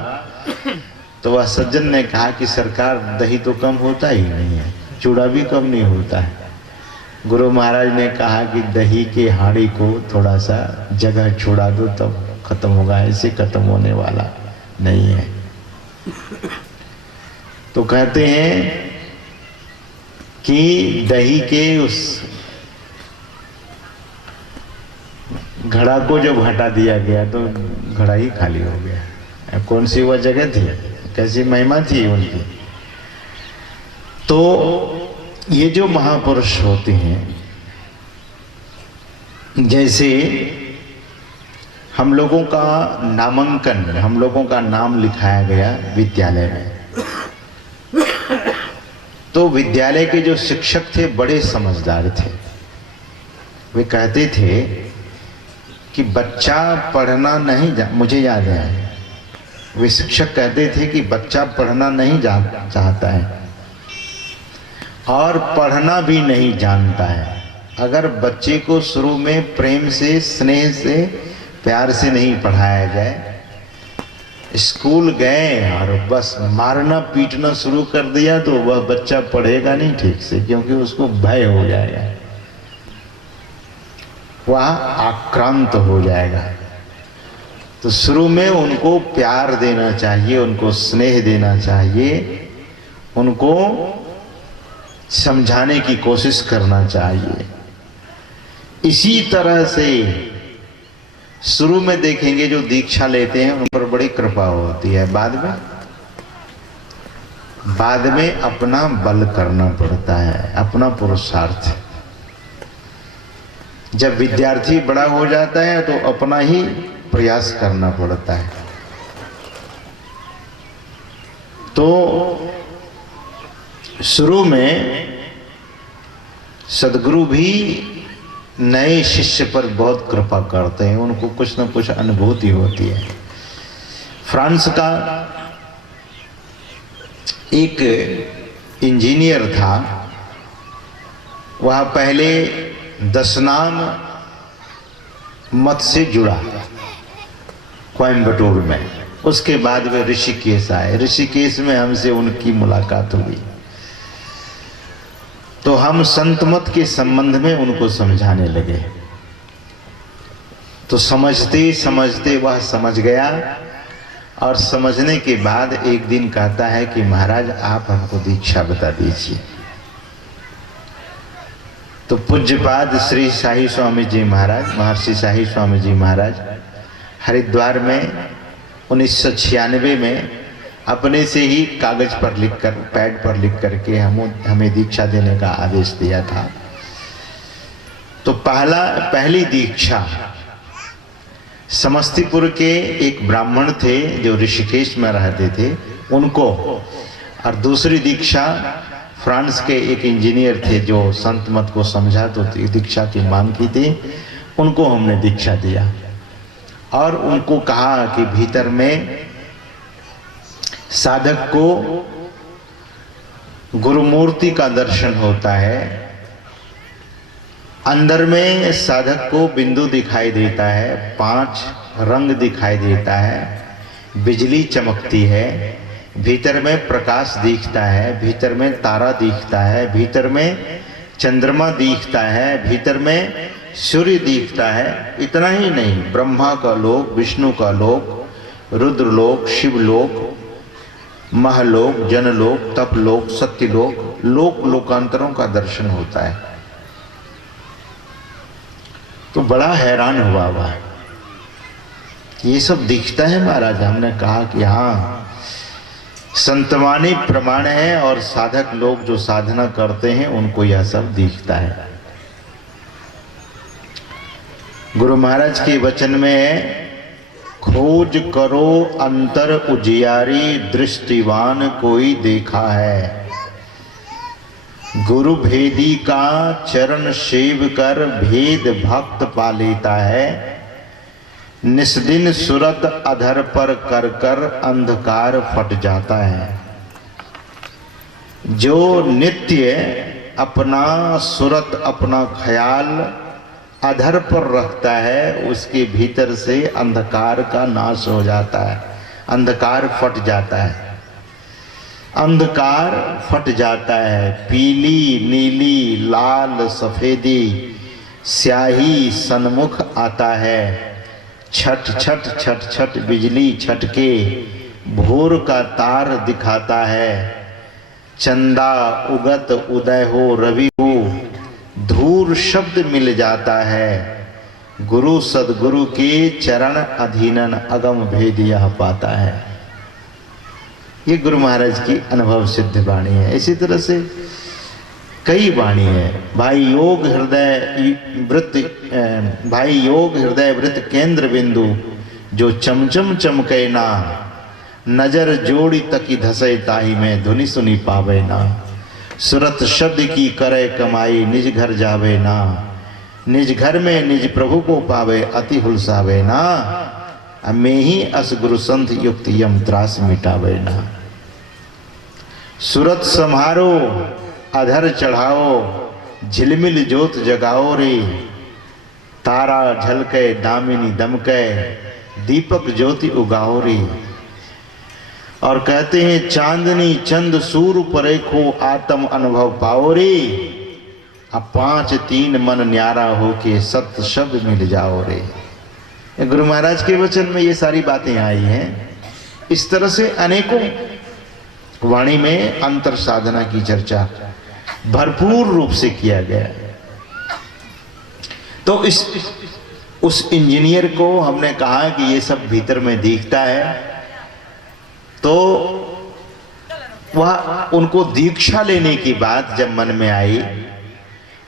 तो वह सज्जन ने कहा कि सरकार दही तो कम होता ही नहीं है, चूड़ा भी कम नहीं होता है। गुरु महाराज ने कहा कि दही के हांडी को थोड़ा सा जगह छोड़ा दो तब खत्म होगा, ऐसे खत्म होने वाला नहीं है। तो कहते हैं कि दही के उस घड़ा को जब हटा दिया गया तो घड़ा ही खाली हो गया। कौन सी वह जगह थी, कैसी महिमा थी उनकी। तो ये जो महापुरुष होते हैं, जैसे हम लोगों का नामांकन, हम लोगों का नाम लिखाया गया विद्यालय में, तो विद्यालय के जो शिक्षक थे बड़े समझदार थे। वे कहते थे कि बच्चा पढ़ना नहीं मुझे याद है, वे शिक्षक कहते थे कि बच्चा पढ़ना नहीं चाहता है और पढ़ना भी नहीं जानता है। अगर बच्चे को शुरू में प्रेम से, स्नेह से, प्यार से नहीं पढ़ाया जाए, स्कूल गए और बस मारना पीटना शुरू कर दिया, तो वह बच्चा पढ़ेगा नहीं ठीक से, क्योंकि उसको भय हो जाएगा, वह आक्रांत हो जाएगा। तो शुरू में उनको प्यार देना चाहिए, उनको स्नेह देना चाहिए, उनको समझाने की कोशिश करना चाहिए। इसी तरह से शुरू में देखेंगे जो दीक्षा लेते हैं उन पर बड़ी कृपा होती है, बाद में अपना बल करना पड़ता है, अपना पुरुषार्थ। जब विद्यार्थी बड़ा हो जाता है तो अपना ही प्रयास करना पड़ता है। तो शुरू में सदगुरु भी नए शिष्य पर बहुत कृपा करते हैं, उनको कुछ न कुछ अनुभूति होती है। फ्रांस का एक इंजीनियर था, वह पहले दशनाम मत से जुड़ा कोयम्बटूर में, उसके बाद वे ऋषिकेश आए। ऋषिकेश में हमसे उनकी मुलाकात हुई, तो हम संत मत के संबंध में उनको समझाने लगे। तो समझते समझते वह समझ गया, और समझने के बाद एक दिन कहता है कि महाराज आप हमको दीक्षा बता दीजिए। तो पूज्यपाद श्री शाही स्वामी जी महाराज, महर्षि शाही स्वामी जी महाराज हरिद्वार में 1996 में अपने से ही कागज पर लिखकर, पैड पर लिख करके हमें दीक्षा देने का आदेश दिया था। तो पहली दीक्षा समस्तीपुर के एक ब्राह्मण थे जो ऋषिकेश में रहते थे उनको, और दूसरी दीक्षा फ्रांस के एक इंजीनियर थे जो संत मत को समझा तो दीक्षा की मांग की थी, उनको हमने दीक्षा दिया। और उनको कहा कि भीतर में साधक को गुरुमूर्ति का दर्शन होता है, अंदर में साधक को बिंदु दिखाई देता है, 5 रंग दिखाई देता है, बिजली चमकती है, भीतर में प्रकाश दिखता है, भीतर में तारा दिखता है, भीतर में चंद्रमा दिखता है, भीतर में सूर्य दिखता है। इतना ही नहीं, ब्रह्मा का लोक, विष्णु का लोक, रुद्रलोक, शिवलोक, महलोक, जनलोक, तपलोक, सत्यलोक, लोक लोकांतरों का दर्शन होता है। तो बड़ा हैरान हुआ ये सब दिखता है महाराज। हमने कहा कि हाँ, संतवानी प्रमाण है और साधक लोग जो साधना करते हैं उनको यह सब दिखता है। गुरु महाराज के वचन में है, खोज करो अंतर उजियारी, दृष्टिवान कोई देखा है। गुरु भेदी का चरण सेव कर, भेद भक्त पा लेता है। निस्दिन सुरत अधर पर कर कर, अंधकार फट जाता है। जो नित्य अपना सुरत, अपना ख्याल अधर पर रखता है, उसके भीतर से अंधकार का नाश हो जाता है, अंधकार फट जाता है। अंधकार फट जाता है। पीली नीली लाल सफेदी स्याही सन्मुख आता है। छट छट छट छट बिजली छटके, भोर का तार दिखाता है। चंदा उगत उदय हो रवि हो, धूर शब्द मिल जाता है। गुरु सदगुरु के चरण अधीनन, अगम भेद यह पाता है। ये गुरु महाराज की अनुभव सिद्ध वाणी है। इसी तरह से कई वाणी है। भाई योग हृदय वृत्त केंद्र बिंदु, जो चमचम चमके ना। नजर जोड़ी तकी धसे ताही में, धुनि सुनी पावे ना। सुरत शब्द की करे कमाई, निज घर जावे ना। निज घर में निज प्रभु को पावे, अति हुलसावे ना। मैं ही अस गुरु संत युक्त यम त्रास मिटावे ना। सुरत संहारो अधर चढ़ाओ, झिलमिल जोत जगाओ रे। तारा झलके दामिनी दमके, दीपक ज्योति उगाओ रे। और कहते हैं, चांदनी चंद सूर परेखो, आत्म अनुभव पाओ रे। अब 5 3 मन न्यारा होके, सत्य शब्द मिल जाओ रे। गुरु महाराज के वचन में ये सारी बातें आई हैं। इस तरह से अनेकों वाणी में अंतर साधना की चर्चा भरपूर रूप से किया गया। तो उस इंजीनियर को हमने कहा कि ये सब भीतर में दिखता है, तो वह उनको दीक्षा लेने की बात जब मन में आई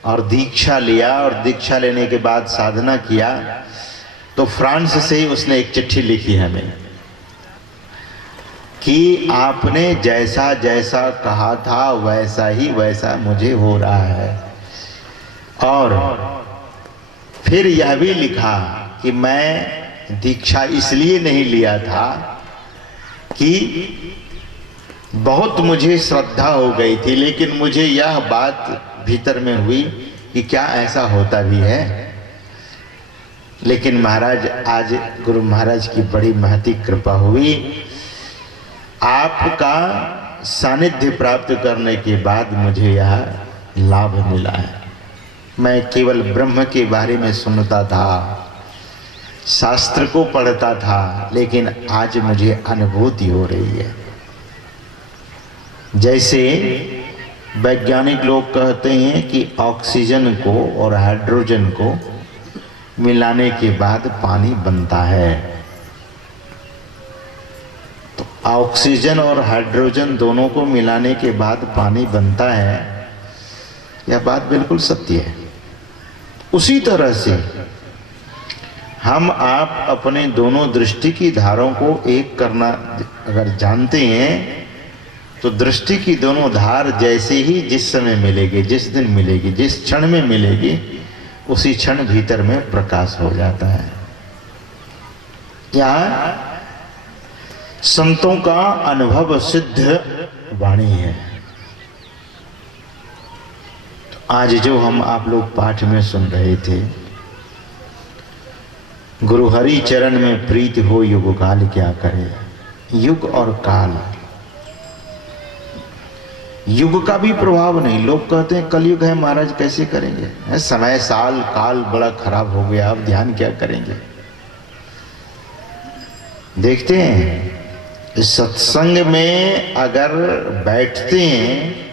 और दीक्षा लिया, और दीक्षा लेने के बाद साधना किया, तो फ्रांस से उसने एक चिट्ठी लिखी हमें कि आपने जैसा जैसा कहा था वैसा ही वैसा मुझे हो रहा है। और फिर यह भी लिखा कि मैं दीक्षा इसलिए नहीं लिया था कि बहुत मुझे श्रद्धा हो गई थी, लेकिन मुझे यह बात भीतर में हुई कि क्या ऐसा होता भी है। लेकिन महाराज, आज गुरु महाराज की बड़ी महती कृपा हुई। आपका सानिध्य प्राप्त करने के बाद मुझे यह लाभ मिला है। मैं केवल ब्रह्म के बारे में सुनता था, शास्त्र को पढ़ता था, लेकिन आज मुझे अनुभूति हो रही है। जैसे वैज्ञानिक लोग कहते हैं कि ऑक्सीजन को और हाइड्रोजन को मिलाने के बाद पानी बनता है, तो ऑक्सीजन और हाइड्रोजन दोनों को मिलाने के बाद पानी बनता है, यह बात बिल्कुल सत्य है। उसी तरह से हम आप अपने दोनों दृष्टि की धारों को एक करना अगर जानते हैं, तो दृष्टि की दोनों धार जैसे ही जिस समय मिलेगी, जिस दिन मिलेगी, जिस क्षण में मिलेगी, उसी क्षण भीतर में प्रकाश हो जाता है। यह संतों का अनुभव सिद्ध वाणी है। तो आज जो हम आप लोग पाठ में सुन रहे थे, गुरु हरि चरण में प्रीत हो युग काल क्या करे। युग और काल, युग का भी प्रभाव नहीं। लोग कहते हैं कलयुग है महाराज, कैसे करेंगे, समय साल काल बड़ा खराब हो गया, अब ध्यान क्या करेंगे। देखते हैं सत्संग में अगर बैठते हैं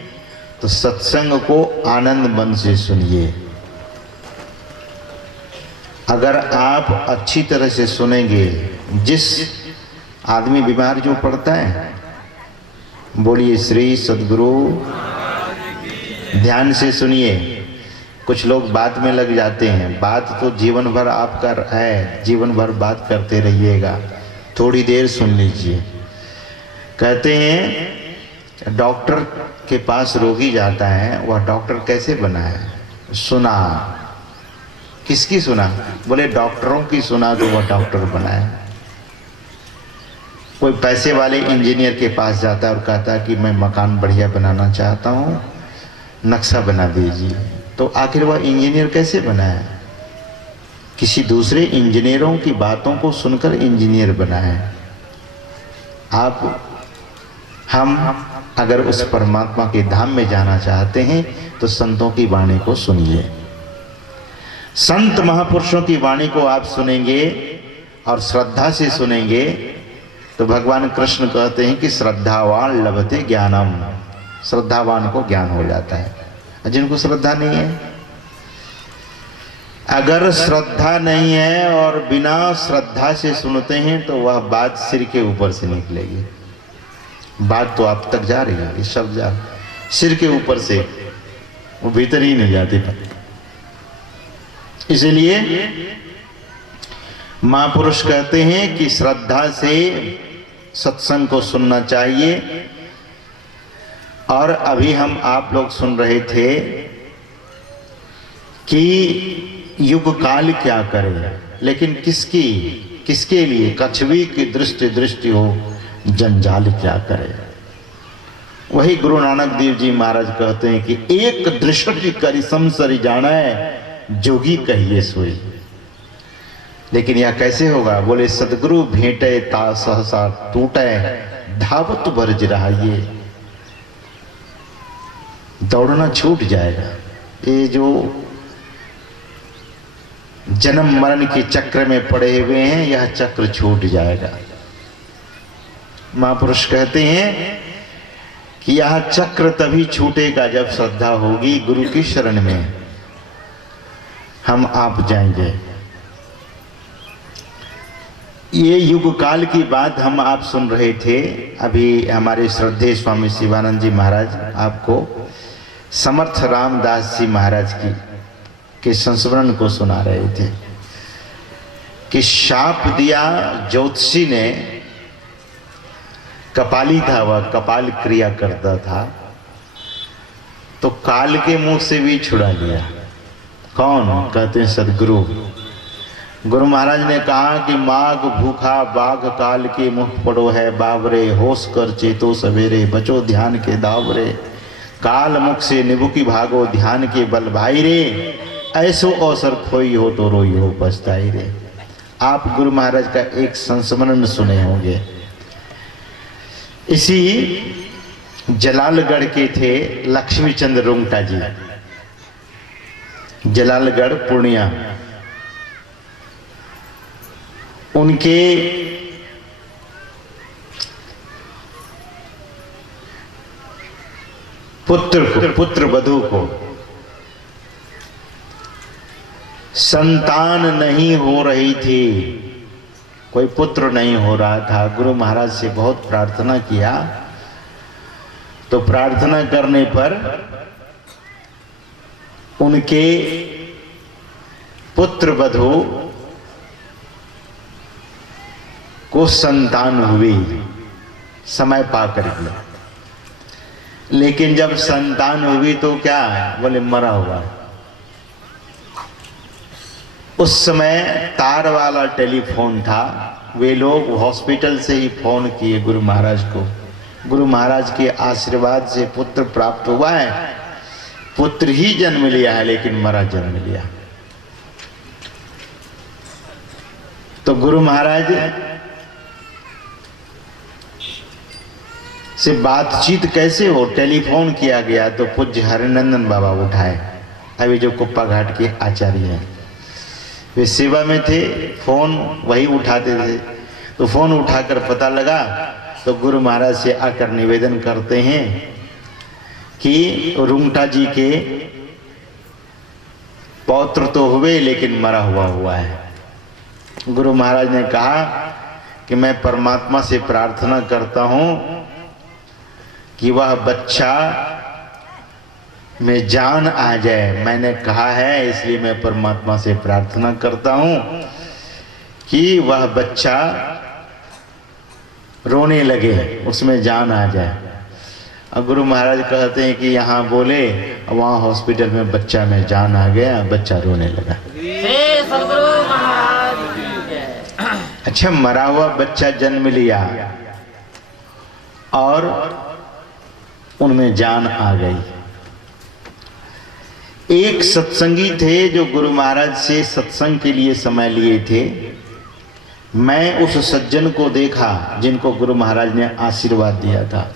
तो सत्संग को आनंद मन से सुनिए। अगर आप अच्छी तरह से सुनेंगे, जिस आदमी बीमार जो पड़ता है, बोलिए श्री सद्गुरु, ध्यान से सुनिए। कुछ लोग बात में लग जाते हैं, बात तो जीवन भर आपका है, जीवन भर बात करते रहिएगा, थोड़ी देर सुन लीजिए। कहते हैं डॉक्टर के पास रोगी जाता है, वह डॉक्टर कैसे बना है, सुना। किसकी सुना, बोले डॉक्टरों की सुना तो वह डॉक्टर बना है। कोई पैसे वाले इंजीनियर के पास जाता है और कहता है कि मैं मकान बढ़िया बनाना चाहता हूँ, नक्शा बना दीजिए, तो आखिर वह इंजीनियर कैसे बना है, किसी दूसरे इंजीनियरों की बातों को सुनकर इंजीनियर बना है। हम अगर उस परमात्मा के धाम में जाना चाहते हैं तो संतों की वाणी को सुनिए। संत महापुरुषों की वाणी को आप सुनेंगे और श्रद्धा से सुनेंगे तो भगवान कृष्ण कहते हैं कि श्रद्धावान लभते ज्ञानम, श्रद्धावान को ज्ञान हो जाता है। जिनको श्रद्धा नहीं है, अगर श्रद्धा नहीं है और बिना श्रद्धा से सुनते हैं तो वह बात सिर के ऊपर से निकलेगी। बात तो आप तक जा रही है, शब्द जा सिर के ऊपर से, वो भीतर ही नहीं जाती। इसलिए महापुरुष कहते हैं कि श्रद्धा से सत्संग को सुनना चाहिए। और अभी हम आप लोग सुन रहे थे कि युग काल क्या करे, लेकिन किसके लिए, कछवी की दृष्टि हो, जंजाल क्या करे। वही गुरु नानक देव जी महाराज कहते हैं कि एक दृष्टि करि समसरि जाने, जोगी कहिए सोई। लेकिन यह कैसे होगा, बोले सदगुरु भेंटे ता सहसा टूटे, धावत बरज रहा, ये दौड़ना छूट जाएगा। ये जो जन्म मरण के चक्र में पड़े हुए हैं, यह चक्र छूट जाएगा। महापुरुष कहते हैं कि यह चक्र तभी छूटेगा जब श्रद्धा होगी, गुरु की शरण में हम आप जाएंगे। ये युग काल की बात हम आप सुन रहे थे। अभी हमारे श्रद्धेय स्वामी शिवानंद जी महाराज आपको समर्थ रामदास जी महाराज के संस्मरण को सुना रहे थे कि शाप दिया ज्योतिषी ने, कपाली था, वह कपाल क्रिया करता था, तो काल के मुंह से भी छुड़ा लिया। कौन, कहते हैं सदगुरु। गुरु महाराज ने कहा कि माघ भूखा बाघ काल के मुख पड़ो है बावरे, होश कर चेतो सवेरे, बचो ध्यान के दावरे, काल मुख से निबुकी भागो, ध्यान के बल भाई रे, ऐसो अवसर खोई हो तो रोई हो पछताई रे। आप गुरु महाराज का एक संस्मरण सुने होंगे। इसी जलालगढ़ के थे लक्ष्मीचंद रुंगटा जी, जलालगढ़ पूर्णिया। उनके पुत्र वधू को संतान नहीं हो रही थी, कोई पुत्र नहीं हो रहा था। गुरु महाराज से बहुत प्रार्थना किया, तो प्रार्थना करने पर उनके पुत्र वधू को संतान हुई, समय पा करके। लेकिन जब संतान हुई तो क्या, बोले मरा हुआ। उस समय तार वाला टेलीफोन था, वे लोग हॉस्पिटल से ही फोन किए गुरु महाराज को। गुरु महाराज के आशीर्वाद से पुत्र प्राप्त हुआ है, पुत्र ही जन्म लिया है लेकिन मरा जन्म लिया। तो गुरु महाराज से बातचीत कैसे हो, टेलीफोन किया गया तो पूज्य हरिनंदन बाबा उठाए। अभी जो कुप्पा घाट के आचार्य हैं, वे सेवा में थे, फोन वही उठाते थे। तो फोन उठाकर पता लगा तो गुरु महाराज से आकर निवेदन करते हैं कि रुंगटा जी के पौत्र तो हुए लेकिन मरा हुआ है। गुरु महाराज ने कहा कि मैं परमात्मा से प्रार्थना करता हूं कि वह बच्चा में जान आ जाए। मैंने कहा है, इसलिए मैं परमात्मा से प्रार्थना करता हूं कि वह बच्चा रोने लगे, उसमें जान आ जाए। अब गुरु महाराज कहते हैं कि यहाँ बोले, वहाँ हॉस्पिटल में बच्चा में जान आ गया, बच्चा रोने लगा। अच्छा, मरा हुआ बच्चा जन्म लिया और उनमें जान आ गई। एक सत्संगी थे जो गुरु महाराज से सत्संग के लिए समय लिए थे। मैं उस सज्जन को देखा जिनको गुरु महाराज ने आशीर्वाद दिया था।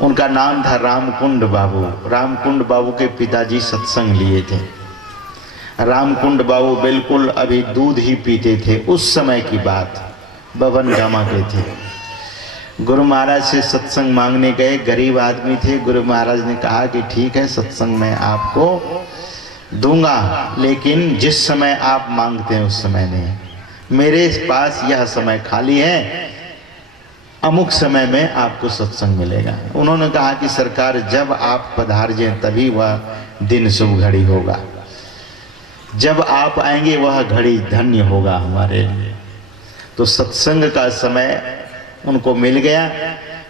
उनका नाम था रामकुंड बाबू। रामकुंड बाबू के पिताजी सत्संग लिए थे। रामकुंड बाबू बिल्कुल अभी दूध ही पीते थे, उस समय की बात, बवन गामा के थे। गुरु महाराज से सत्संग मांगने गए, गरीब आदमी थे। गुरु महाराज ने कहा कि ठीक है, सत्संग मैं आपको दूंगा, लेकिन जिस समय आप मांगते हैं उस समय नहीं। मेरे पास यह समय खाली है, अमुक समय में आपको सत्संग मिलेगा। उन्होंने कहा कि सरकार, जब आप पधार तभी वह दिन शुभ घड़ी होगा, जब आप आएंगे वह घड़ी धन्य होगा हमारे लिए। तो सत्संग का समय उनको मिल गया।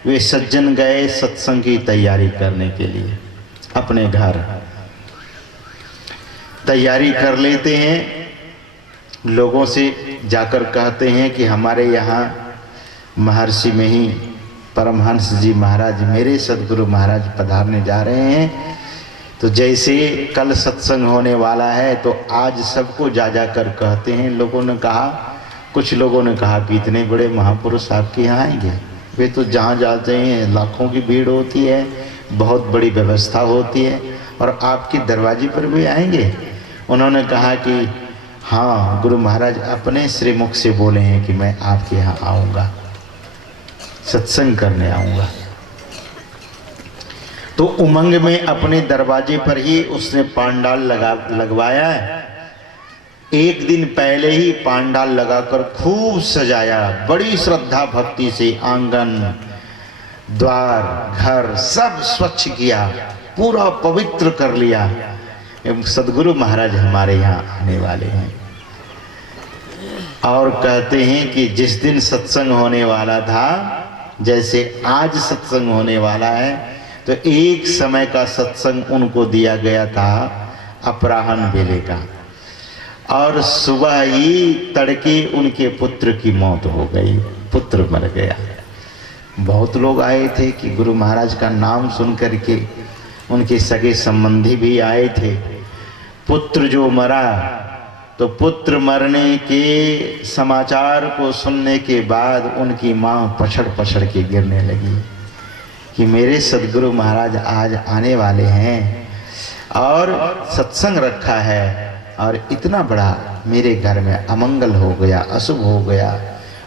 वे सज्जन गए सत्संग की तैयारी करने के लिए। अपने घर तैयारी कर लेते हैं, लोगों से जाकर कहते हैं कि हमारे यहाँ महर्षि में ही परमहंस जी महाराज, मेरे सदगुरु महाराज पधारने जा रहे हैं। तो जैसे कल सत्संग होने वाला है तो आज सबको जा कर कहते हैं। लोगों ने कहा, कुछ लोगों ने कहा कि इतने बड़े महापुरुष आपके यहाँ आएंगे? वे तो जहाँ जाते हैं लाखों की भीड़ होती है, बहुत बड़ी व्यवस्था होती है, और आपके दरवाजे पर भी आएंगे? उन्होंने कहा कि हाँ, गुरु महाराज अपने श्रीमुख से बोले हैं कि मैं आपके यहाँ आऊँगा, सत्संग करने आऊँगा। तो उमंग में अपने दरवाजे पर ही उसने पांडाल लगवाया है। एक दिन पहले ही पांडाल लगाकर खूब सजाया, बड़ी श्रद्धा भक्ति से आंगन, द्वार, घर सब स्वच्छ किया, पूरा पवित्र कर लिया। सदगुरु महाराज हमारे यहाँ आने वाले हैं। और कहते हैं कि जिस दिन सत्संग होने वाला था, जैसे आज सत्संग होने वाला है, तो एक समय का सत्संग उनको दिया गया था अपराह्न वेले का, और सुबह ही तड़के उनके पुत्र की मौत हो गई, पुत्र मर गया। बहुत लोग आए थे कि गुरु महाराज का नाम सुन करके, उनके सगे संबंधी भी आए थे। पुत्र जो मरा, तो पुत्र मरने के समाचार को सुनने के बाद उनकी माँ पछड़ पछड़ के गिरने लगी कि मेरे सदगुरु महाराज आज आने वाले हैं और सत्संग रखा है, और इतना बड़ा मेरे घर में अमंगल हो गया, अशुभ हो गया।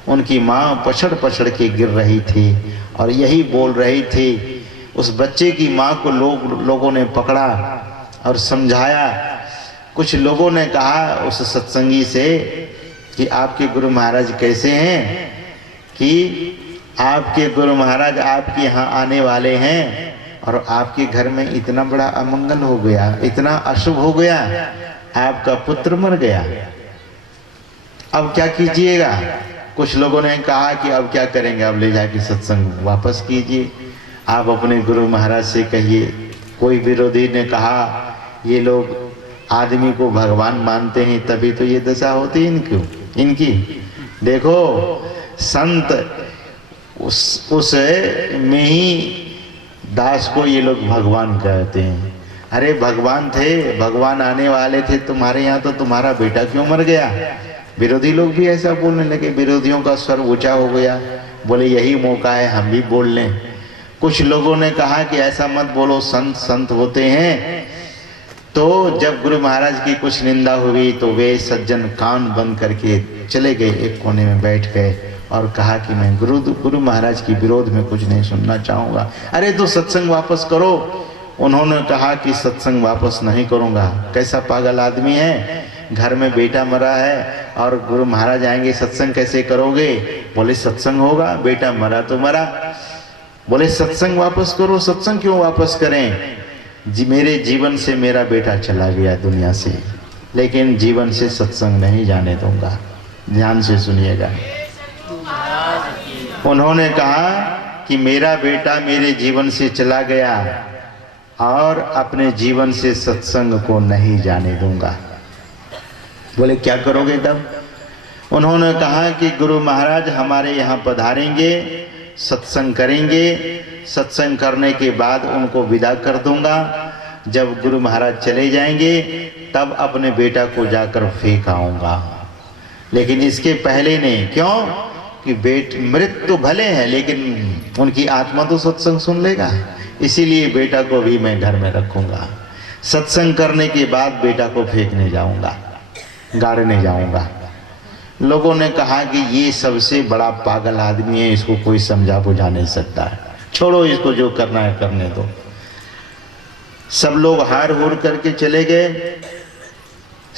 उनकी माँ पछड़ पछड़ के गिर रही थी और यही बोल रही थी। उस बच्चे की माँ को लोगों ने पकड़ा और समझाया। कुछ लोगों ने कहा उस सत्संगी से कि आपके गुरु महाराज कैसे हैं, कि आपके गुरु महाराज आपके यहाँ आने वाले हैं और आपके घर में इतना बड़ा अमंगल हो गया, इतना अशुभ हो गया, आपका पुत्र मर गया, अब क्या कीजिएगा? कुछ लोगों ने कहा कि अब क्या करेंगे, अब ले जाके सत्संग वापस कीजिए, आप अपने गुरु महाराज से कहिए। कोई विरोधी ने कहा ये लोग आदमी को भगवान मानते हैं, तभी तो ये दशा होती है इनकी। देखो संत उस में ही दास को ये लोग भगवान कहते हैं। अरे भगवान थे, भगवान आने वाले थे तुम्हारे यहाँ, तो तुम्हारा बेटा क्यों मर गया? विरोधी लोग भी ऐसा बोलने लगे। विरोधियों का स्वर ऊंचा हो गया, बोले यही मौका है हम भी बोल लें। कुछ लोगों ने कहा कि ऐसा मत बोलो, संत संत होते हैं। तो जब गुरु महाराज की कुछ निंदा हुई तो वे सज्जन कान बंद करके चले गए, एक कोने में बैठ गए और कहा कि मैं गुरु महाराज की विरोध में कुछ नहीं सुनना चाहूँगा। अरे तो सत्संग वापस करो। उन्होंने कहा कि सत्संग वापस नहीं करूँगा। कैसा पागल आदमी है, घर में बेटा मरा है और गुरु महाराज आएंगे, सत्संग कैसे करोगे? बोले सत्संग होगा, बेटा मरा तो मरा। बोले सत्संग वापस करो। सत्संग क्यों वापस करें? मेरे जीवन से मेरा बेटा चला गया दुनिया से, लेकिन जीवन से सत्संग नहीं जाने दूंगा। ध्यान से सुनिएगा। उन्होंने कहा कि मेरा बेटा मेरे जीवन से चला गया और अपने जीवन से सत्संग को नहीं जाने दूंगा। बोले क्या करोगे तब? उन्होंने कहा कि गुरु महाराज हमारे यहाँ पधारेंगे, सत्संग करेंगे, सत्संग करने के बाद उनको विदा कर दूंगा। जब गुरु महाराज चले जाएंगे तब अपने बेटा को जाकर फेंक आऊंगा, लेकिन इसके पहले नहीं। क्यों? कि मृत्यु भले है लेकिन उनकी आत्मा तो सत्संग सुन लेगा, इसीलिए बेटा को भी मैं घर में रखूंगा। सत्संग करने के बाद बेटा को फेंकने जाऊंगा, गाड़ने जाऊंगा। लोगों ने कहा कि ये सबसे बड़ा पागल आदमी है, इसको कोई समझा बुझा नहीं सकता है, छोड़ो इसको, जो करना है करने दो। सब लोग हार हुर करके चले गए।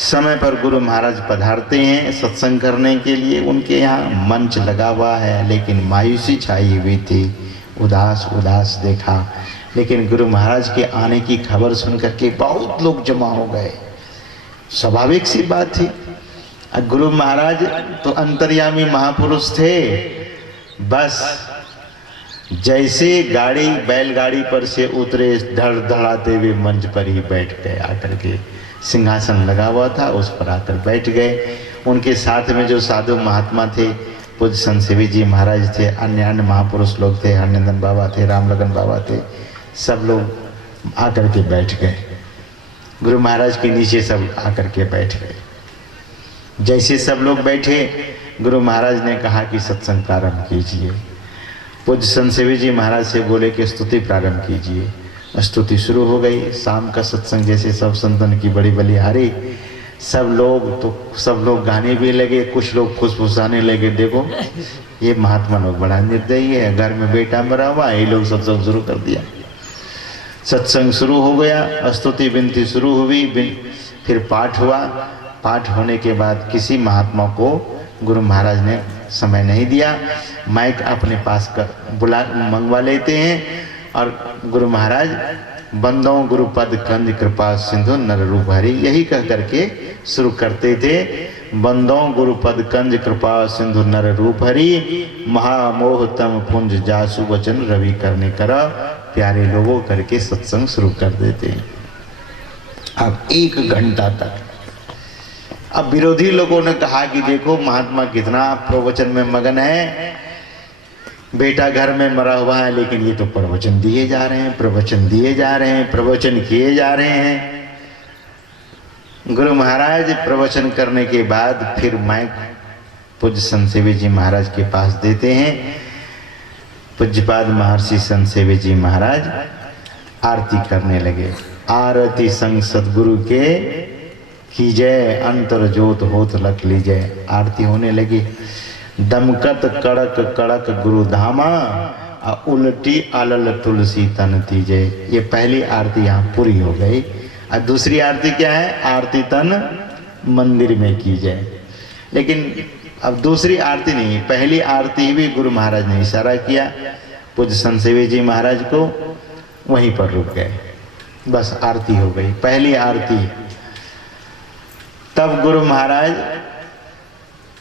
समय पर गुरु महाराज पधारते हैं सत्संग करने के लिए। उनके यहाँ मंच लगा हुआ है, लेकिन मायूसी छाई हुई थी, उदास उदास देखा। लेकिन गुरु महाराज के आने की खबर सुन करके बहुत लोग जमा हो गए, स्वाभाविक सी बात थी। गुरु महाराज तो अंतर्यामी महापुरुष थे। बस जैसे गाड़ी बैलगाड़ी पर से उतरे, धड़धड़ाते हुए मंच पर ही बैठ गए। आकर के सिंहासन लगा हुआ था, उस पर आकर बैठ गए। उनके साथ में जो साधु महात्मा थे, पूज्य संत सेवी जी महाराज थे, अन्य महापुरुष लोग थे, हरनंदन बाबा थे, रामलगन बाबा थे, सब लोग आकर के बैठ गए। गुरु महाराज के नीचे सब आकर के बैठ गए। जैसे सब लोग बैठे, गुरु महाराज ने कहा कि सत्संग प्रारंभ कीजिए। पूज्य संत सेवी जी महाराज से बोले कि स्तुति प्रारंभ कीजिए। स्तुति शुरू हो गई। शाम का सत्संग जैसे सब संतन की बड़ी बलिहारी, सब लोग गाने भी लगे, कुछ लोग फुसफुसाने लगे। देखो ये महात्मा लोग बड़ा निर्दयी है, घर में बेटा मरा हुआ, ये लोग सत्संग शुरू कर दिया। सत्संग शुरू हो गया, स्तुति विनती शुरू हुई, फिर पाठ हुआ। पाठ होने के बाद किसी महात्मा को गुरु महाराज ने समय नहीं दिया। माइक अपने पास मंगवा लेते हैं और गुरु महाराज बंदों गुरुपद कंज कृपा सिंधु नर रूप हरि, यही कह करके शुरू करते थे। बंदों गुरुपद कंज कृपा सिंधु नर रूप हरि, महामोह तम पुंज जासु वचन रवि करने करा, प्यारे लोगों करके सत्संग शुरू कर देते हैं। अब 1 घंटा तक। अब विरोधी लोगों ने कहा कि देखो महात्मा कितना प्रवचन में मगन है, बेटा घर में मरा हुआ है, लेकिन ये तो प्रवचन दिए जा रहे हैं, प्रवचन दिए जा रहे हैं, प्रवचन किए जा रहे हैं। गुरु महाराज प्रवचन करने के बाद फिर माइक पूज्य संत सेवी जी महाराज के पास देते हैं। पूज्यपाद महर्षि संत सेवी जी महाराज आरती करने लगे। आरती संग सतगुरु के कीजय, अंतर जोत होत लख लीजय। आरती होने लगी। दमकत कड़क कड़क गुरु धामा, उल्टी अलल तुलसी तन तीजे। ये पहली आरती यहाँ पूरी हो गई। और दूसरी आरती क्या है? आरती तन मंदिर में की जाए। लेकिन अब दूसरी आरती नहीं, पहली आरती भी गुरु महाराज ने इशारा किया पूज्य संत सेवी जी महाराज को, वहीं पर रुक गए। बस आरती हो गई, पहली आरती। तब गुरु महाराज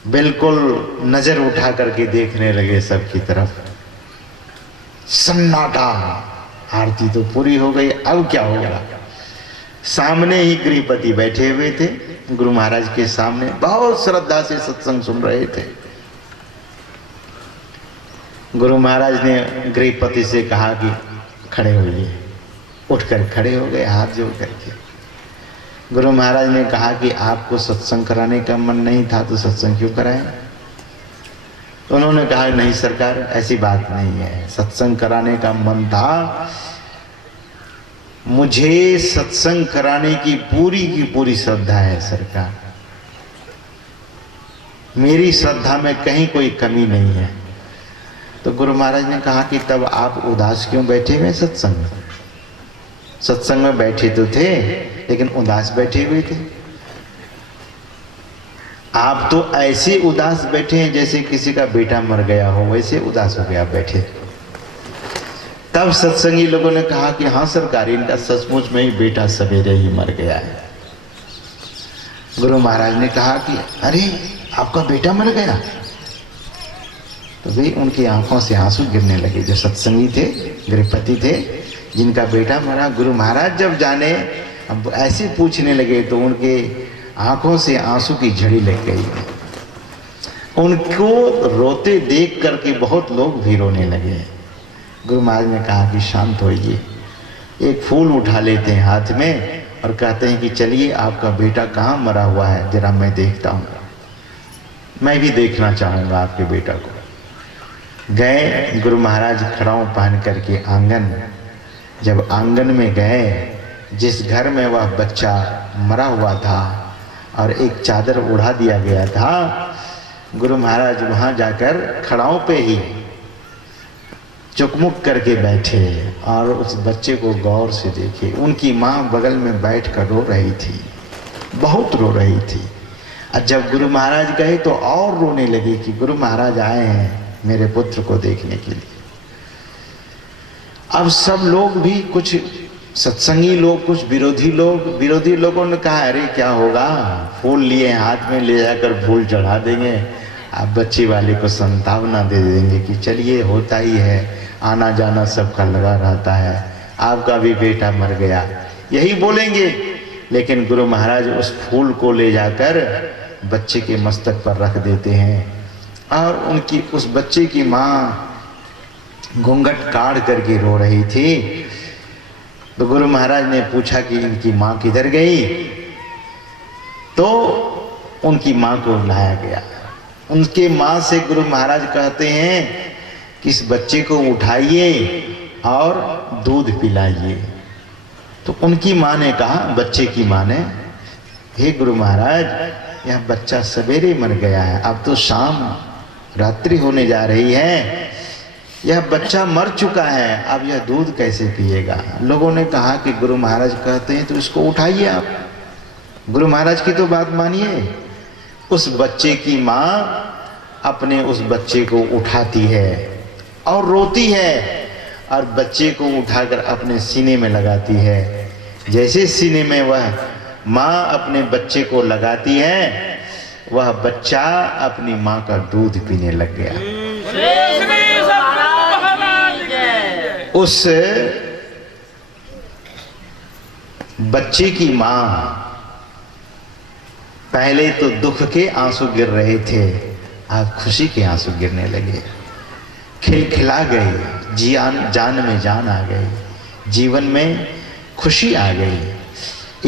बिल्कुल नजर उठा करके देखने लगे सबकी तरफ। सन्नाटा। आरती तो पूरी हो गई, अब क्या होगा? सामने ही गृहपति बैठे हुए थे, गुरु महाराज के सामने बहुत श्रद्धा से सत्संग सुन रहे थे। गुरु महाराज ने गृहपति से कहा कि खड़े होइए। उठकर खड़े हो गए हाथ जोड़ करके। गुरु महाराज ने कहा कि आपको सत्संग कराने का मन नहीं था तो सत्संग क्यों कराएं? तो उन्होंने कहा नहीं सरकार, ऐसी बात नहीं है, सत्संग कराने का मन था, मुझे सत्संग कराने की पूरी श्रद्धा है सरकार, मेरी श्रद्धा में कहीं कोई कमी नहीं है। तो गुरु महाराज ने कहा कि तब आप उदास क्यों बैठे हुए सत्संग में? सत्संग में बैठे तो थे लेकिन उदास बैठे हुए थे। आप तो ऐसे उदास बैठे हैं जैसे किसी का बेटा मर गया हो, वैसे उदास हो गया बैठे। तब सत्संगी लोगों ने कहा कि हाँ सरकार, इनका सचमुच में ही बेटा सवेरे ही मर गया है। गुरु महाराज ने कहा कि अरे आपका बेटा मर गया? तो वे उनकी आंखों से आंसू गिरने लगे। जो सत्संगी थे, गृहपति थे, जिनका बेटा मरा, गुरु महाराज जब जाने अब ऐसे पूछने लगे तो उनके आंखों से आंसू की झड़ी लग गई। उनको रोते देख करके बहुत लोग भी रोने लगे। गुरु महाराज ने कहा कि शांत होइए, एक फूल उठा लेते हैं हाथ में और कहते हैं कि चलिए आपका बेटा कहाँ मरा हुआ है जरा मैं देखता हूँ, मैं भी देखना चाहूँगा आपके बेटा को। गए गुरु महाराज खड़ाऊँ पहन करके आंगन। जब आंगन में गए, जिस घर में वह बच्चा मरा हुआ था और एक चादर उड़ा दिया गया था, गुरु महाराज वहाँ जाकर खड़ाऊँ पे ही चुकमुक करके बैठे और उस बच्चे को गौर से देखे। उनकी माँ बगल में बैठ कर रो रही थी, बहुत रो रही थी। और जब गुरु महाराज गए तो और रोने लगी कि गुरु महाराज आए हैं मेरे पुत्र को देखने के लिए। अब सब लोग भी, कुछ सत्संगी लोग, कुछ विरोधी लोगों ने कहा अरे क्या होगा, फूल लिए हाथ में ले जाकर फूल चढ़ा देंगे, आप बच्चे वाले को संतावना दे देंगे कि चलिए होता ही है, आना जाना सबका लगा रहता है, आपका भी बेटा मर गया, यही बोलेंगे। लेकिन गुरु महाराज उस फूल को ले जाकर बच्चे के मस्तक पर रख देते हैं और उनकी उस बच्चे की माँ घूंघट काढ़ करके रो रही थी। तो गुरु महाराज ने पूछा कि इनकी माँ किधर गई? तो उनकी माँ को लाया गया। उनके माँ से गुरु महाराज कहते हैं कि इस बच्चे को उठाइए और दूध पिलाइए। तो उनकी माँ ने कहा, बच्चे की माँ ने, हे गुरु महाराज यह बच्चा सवेरे मर गया है, अब तो शाम रात्रि होने जा रही है, यह बच्चा मर चुका है, अब यह दूध कैसे पिएगा? लोगों ने कहा कि गुरु महाराज कहते हैं तो इसको उठाइए आप। गुरु महाराज की तो बात मानिए। उस बच्चे की माँ अपने उस बच्चे को उठाती है और रोती है और बच्चे को उठाकर अपने सीने में लगाती है। जैसे सीने में वह माँ अपने बच्चे को लगाती है, वह बच्चा अपनी माँ का दूध पीने लग गया। उस बच्चे की माँ पहले तो दुख के आंसू गिर रहे थे, अब खुशी के आंसू गिरने लगे। खिलखिला गई, जान में जान आ गई, जीवन में खुशी आ गई।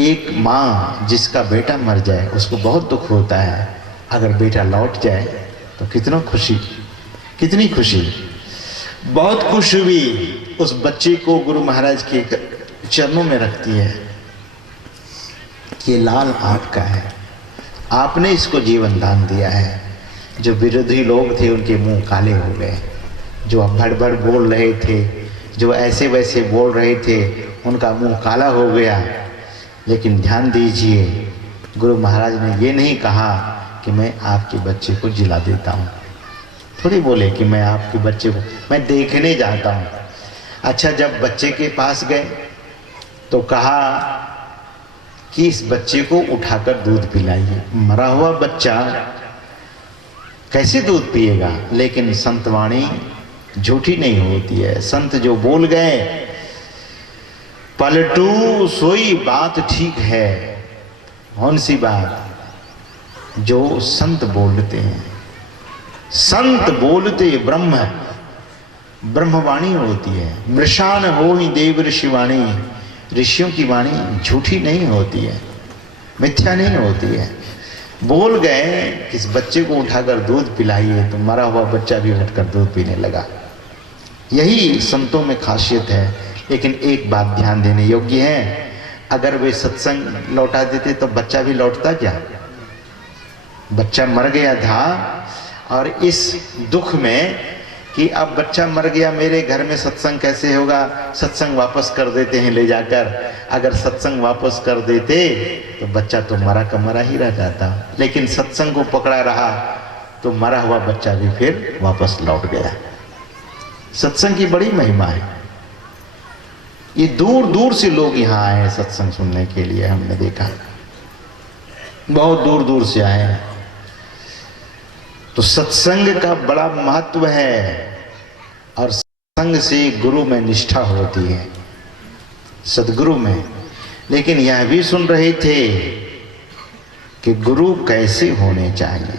एक माँ जिसका बेटा मर जाए उसको बहुत दुख होता है, अगर बेटा लौट जाए तो कितना खुशी, कितनी खुशी। बहुत खुश हुई, उस बच्चे को गुरु महाराज के चरणों में रखती है कि लाल आपका है, आपने इसको जीवन दान दिया है। जो विरोधी लोग थे उनके मुंह काले हो गए, जो भड़बड़ बोल रहे थे, जो ऐसे वैसे बोल रहे थे, उनका मुंह काला हो गया। लेकिन ध्यान दीजिए, गुरु महाराज ने ये नहीं कहा कि मैं आपके बच्चे को जिला देता हूँ, थोड़ी बोले कि मैं आपके बच्चे को मैं देखने जाता हूँ। अच्छा, जब बच्चे के पास गए तो कहा कि इस बच्चे को उठाकर दूध पिलाइए। मरा हुआ बच्चा कैसे दूध पिएगा? लेकिन संतवाणी झूठी नहीं होती है। संत जो बोल गए, पलटू सोई बात ठीक है। कौन सी बात? जो संत बोलते हैं। संत बोलते ब्रह्मवाणी होती है। मृषान हो ही देव ऋषिवाणी, ऋषियों की वाणी झूठी नहीं होती है, मिथ्या नहीं होती है। बोल गए कि इस बच्चे को उठाकर दूध पिलाइए, तो मरा हुआ बच्चा भी उठकर दूध पीने लगा। यही संतों में खासियत है। लेकिन एक बात ध्यान देने योग्य है, अगर वे सत्संग लौटा देते तो बच्चा भी लौटता क्या? बच्चा मर गया था, और इस दुख में कि अब बच्चा मर गया, मेरे घर में सत्संग कैसे होगा, सत्संग वापस कर देते हैं ले जाकर। अगर सत्संग वापस कर देते तो बच्चा तो मरा का मरा ही रह जाता, लेकिन सत्संग को पकड़ा रहा तो मरा हुआ बच्चा भी फिर वापस लौट गया। सत्संग की बड़ी महिमा है। ये दूर दूर से लोग यहाँ आए हैं सत्संग सुनने के लिए, हमने देखा बहुत दूर दूर से आए हैं। तो सत्संग का बड़ा महत्व है, और संग से गुरु में निष्ठा होती है, सदगुरु में। लेकिन यह भी सुन रहे थे कि गुरु कैसे होने चाहिए।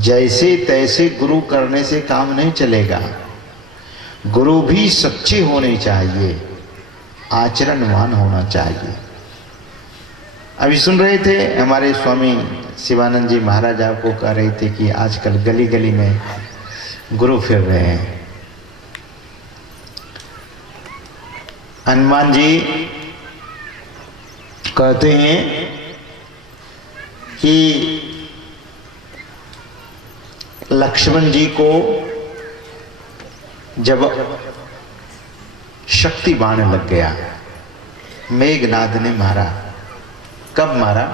जैसे तैसे गुरु करने से काम नहीं चलेगा, गुरु भी सच्चे होने चाहिए, आचरणवान होना चाहिए। अभी सुन रहे थे हमारे स्वामी शिवानंद जी महाराज आपको कह रहे थे कि आजकल गली गली में गुरु फिर रहे हैं। हनुमान जी कहते हैं कि लक्ष्मण जी को जब शक्ति बाण लग गया, मेघनाद ने मारा। कब मारा?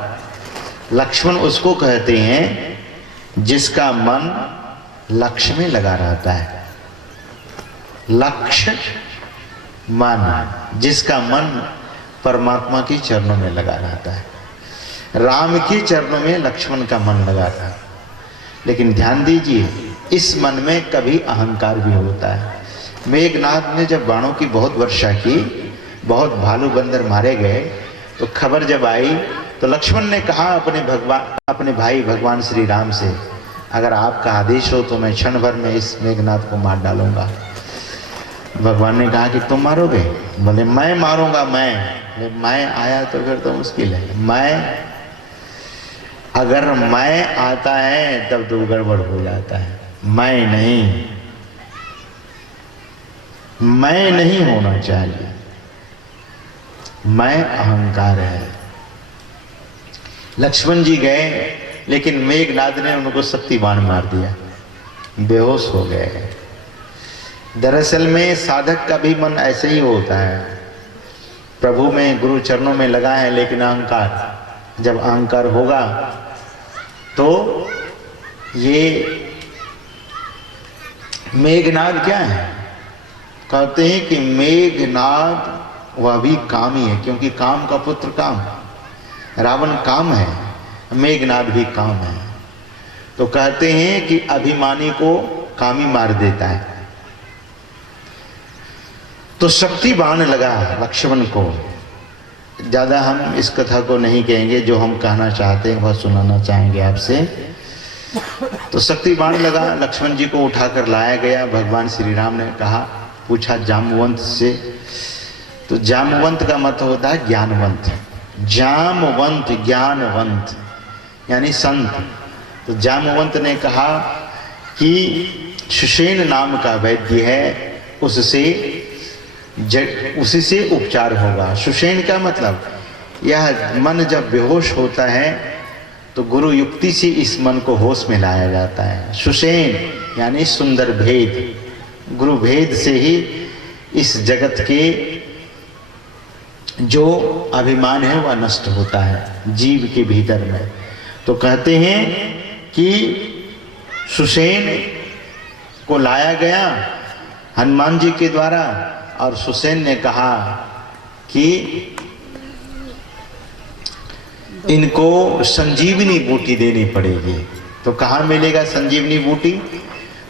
लक्ष्मण उसको कहते हैं जिसका मन लक्ष्य में लगा रहता है। लक्ष्य मन, जिसका मन परमात्मा के चरणों में लगा रहता है। राम के चरणों में लक्ष्मण का मन लगा था। लेकिन ध्यान दीजिए, इस मन में कभी अहंकार भी होता है। मेघनाद ने जब बाणों की बहुत वर्षा की, बहुत भालू बंदर मारे गए, तो खबर जब आई तो लक्ष्मण ने कहा अपने भाई भगवान श्री राम से, अगर आपका आदेश हो तो मैं क्षण भर में इस मेघनाद को मार डालूंगा। भगवान ने कहा कि तुम मारोगे? बोले मैं मारूंगा। मैं आया तो फिर तो मुश्किल है। अगर मैं आता है तब तो गड़बड़ हो जाता है। मैं नहीं होना चाहिए। मैं अहंकार है। लक्ष्मण जी गए, लेकिन मेघनाद ने उनको शक्ति बाण मार दिया, बेहोश हो गए। दरअसल में साधक का भी मन ऐसे ही होता है, प्रभु में गुरु चरणों में लगा है, लेकिन अहंकार, जब अहंकार होगा तो ये मेघनाद क्या है? कहते हैं कि मेघनाद वह भी काम ही है, क्योंकि काम का पुत्र काम, रावण काम है, मेघनाद भी काम है। तो कहते हैं कि अभिमानी को काम ही मार देता है। तो शक्ति बाण लगा लक्ष्मण को। ज्यादा हम इस कथा को नहीं कहेंगे, जो हम कहना चाहते हैं वह सुनाना चाहेंगे आपसे। तो शक्ति बाण लगा, लक्ष्मण जी को उठाकर लाया गया। भगवान श्री राम ने कहा, पूछा जामवंत से, तो जामवंत का मतलब होता है ज्ञानवंत। जामवंत ज्ञानवंत यानी संत। तो जामवंत ने कहा कि सुषेण नाम का वैद्य है, उसी से उपचार होगा। सुषेण का मतलब यह मन जब बेहोश होता है तो गुरु युक्ति से इस मन को होश में लाया जाता है। सुषेण यानी सुंदर भेद। गुरु भेद से ही इस जगत के जो अभिमान है वह नष्ट होता है जीव के भीतर में। तो कहते हैं कि सुषेण को लाया गया हनुमान जी के द्वारा, और सुषेण ने कहा कि इनको संजीवनी बूटी देनी पड़ेगी। तो कहाँ मिलेगा संजीवनी बूटी?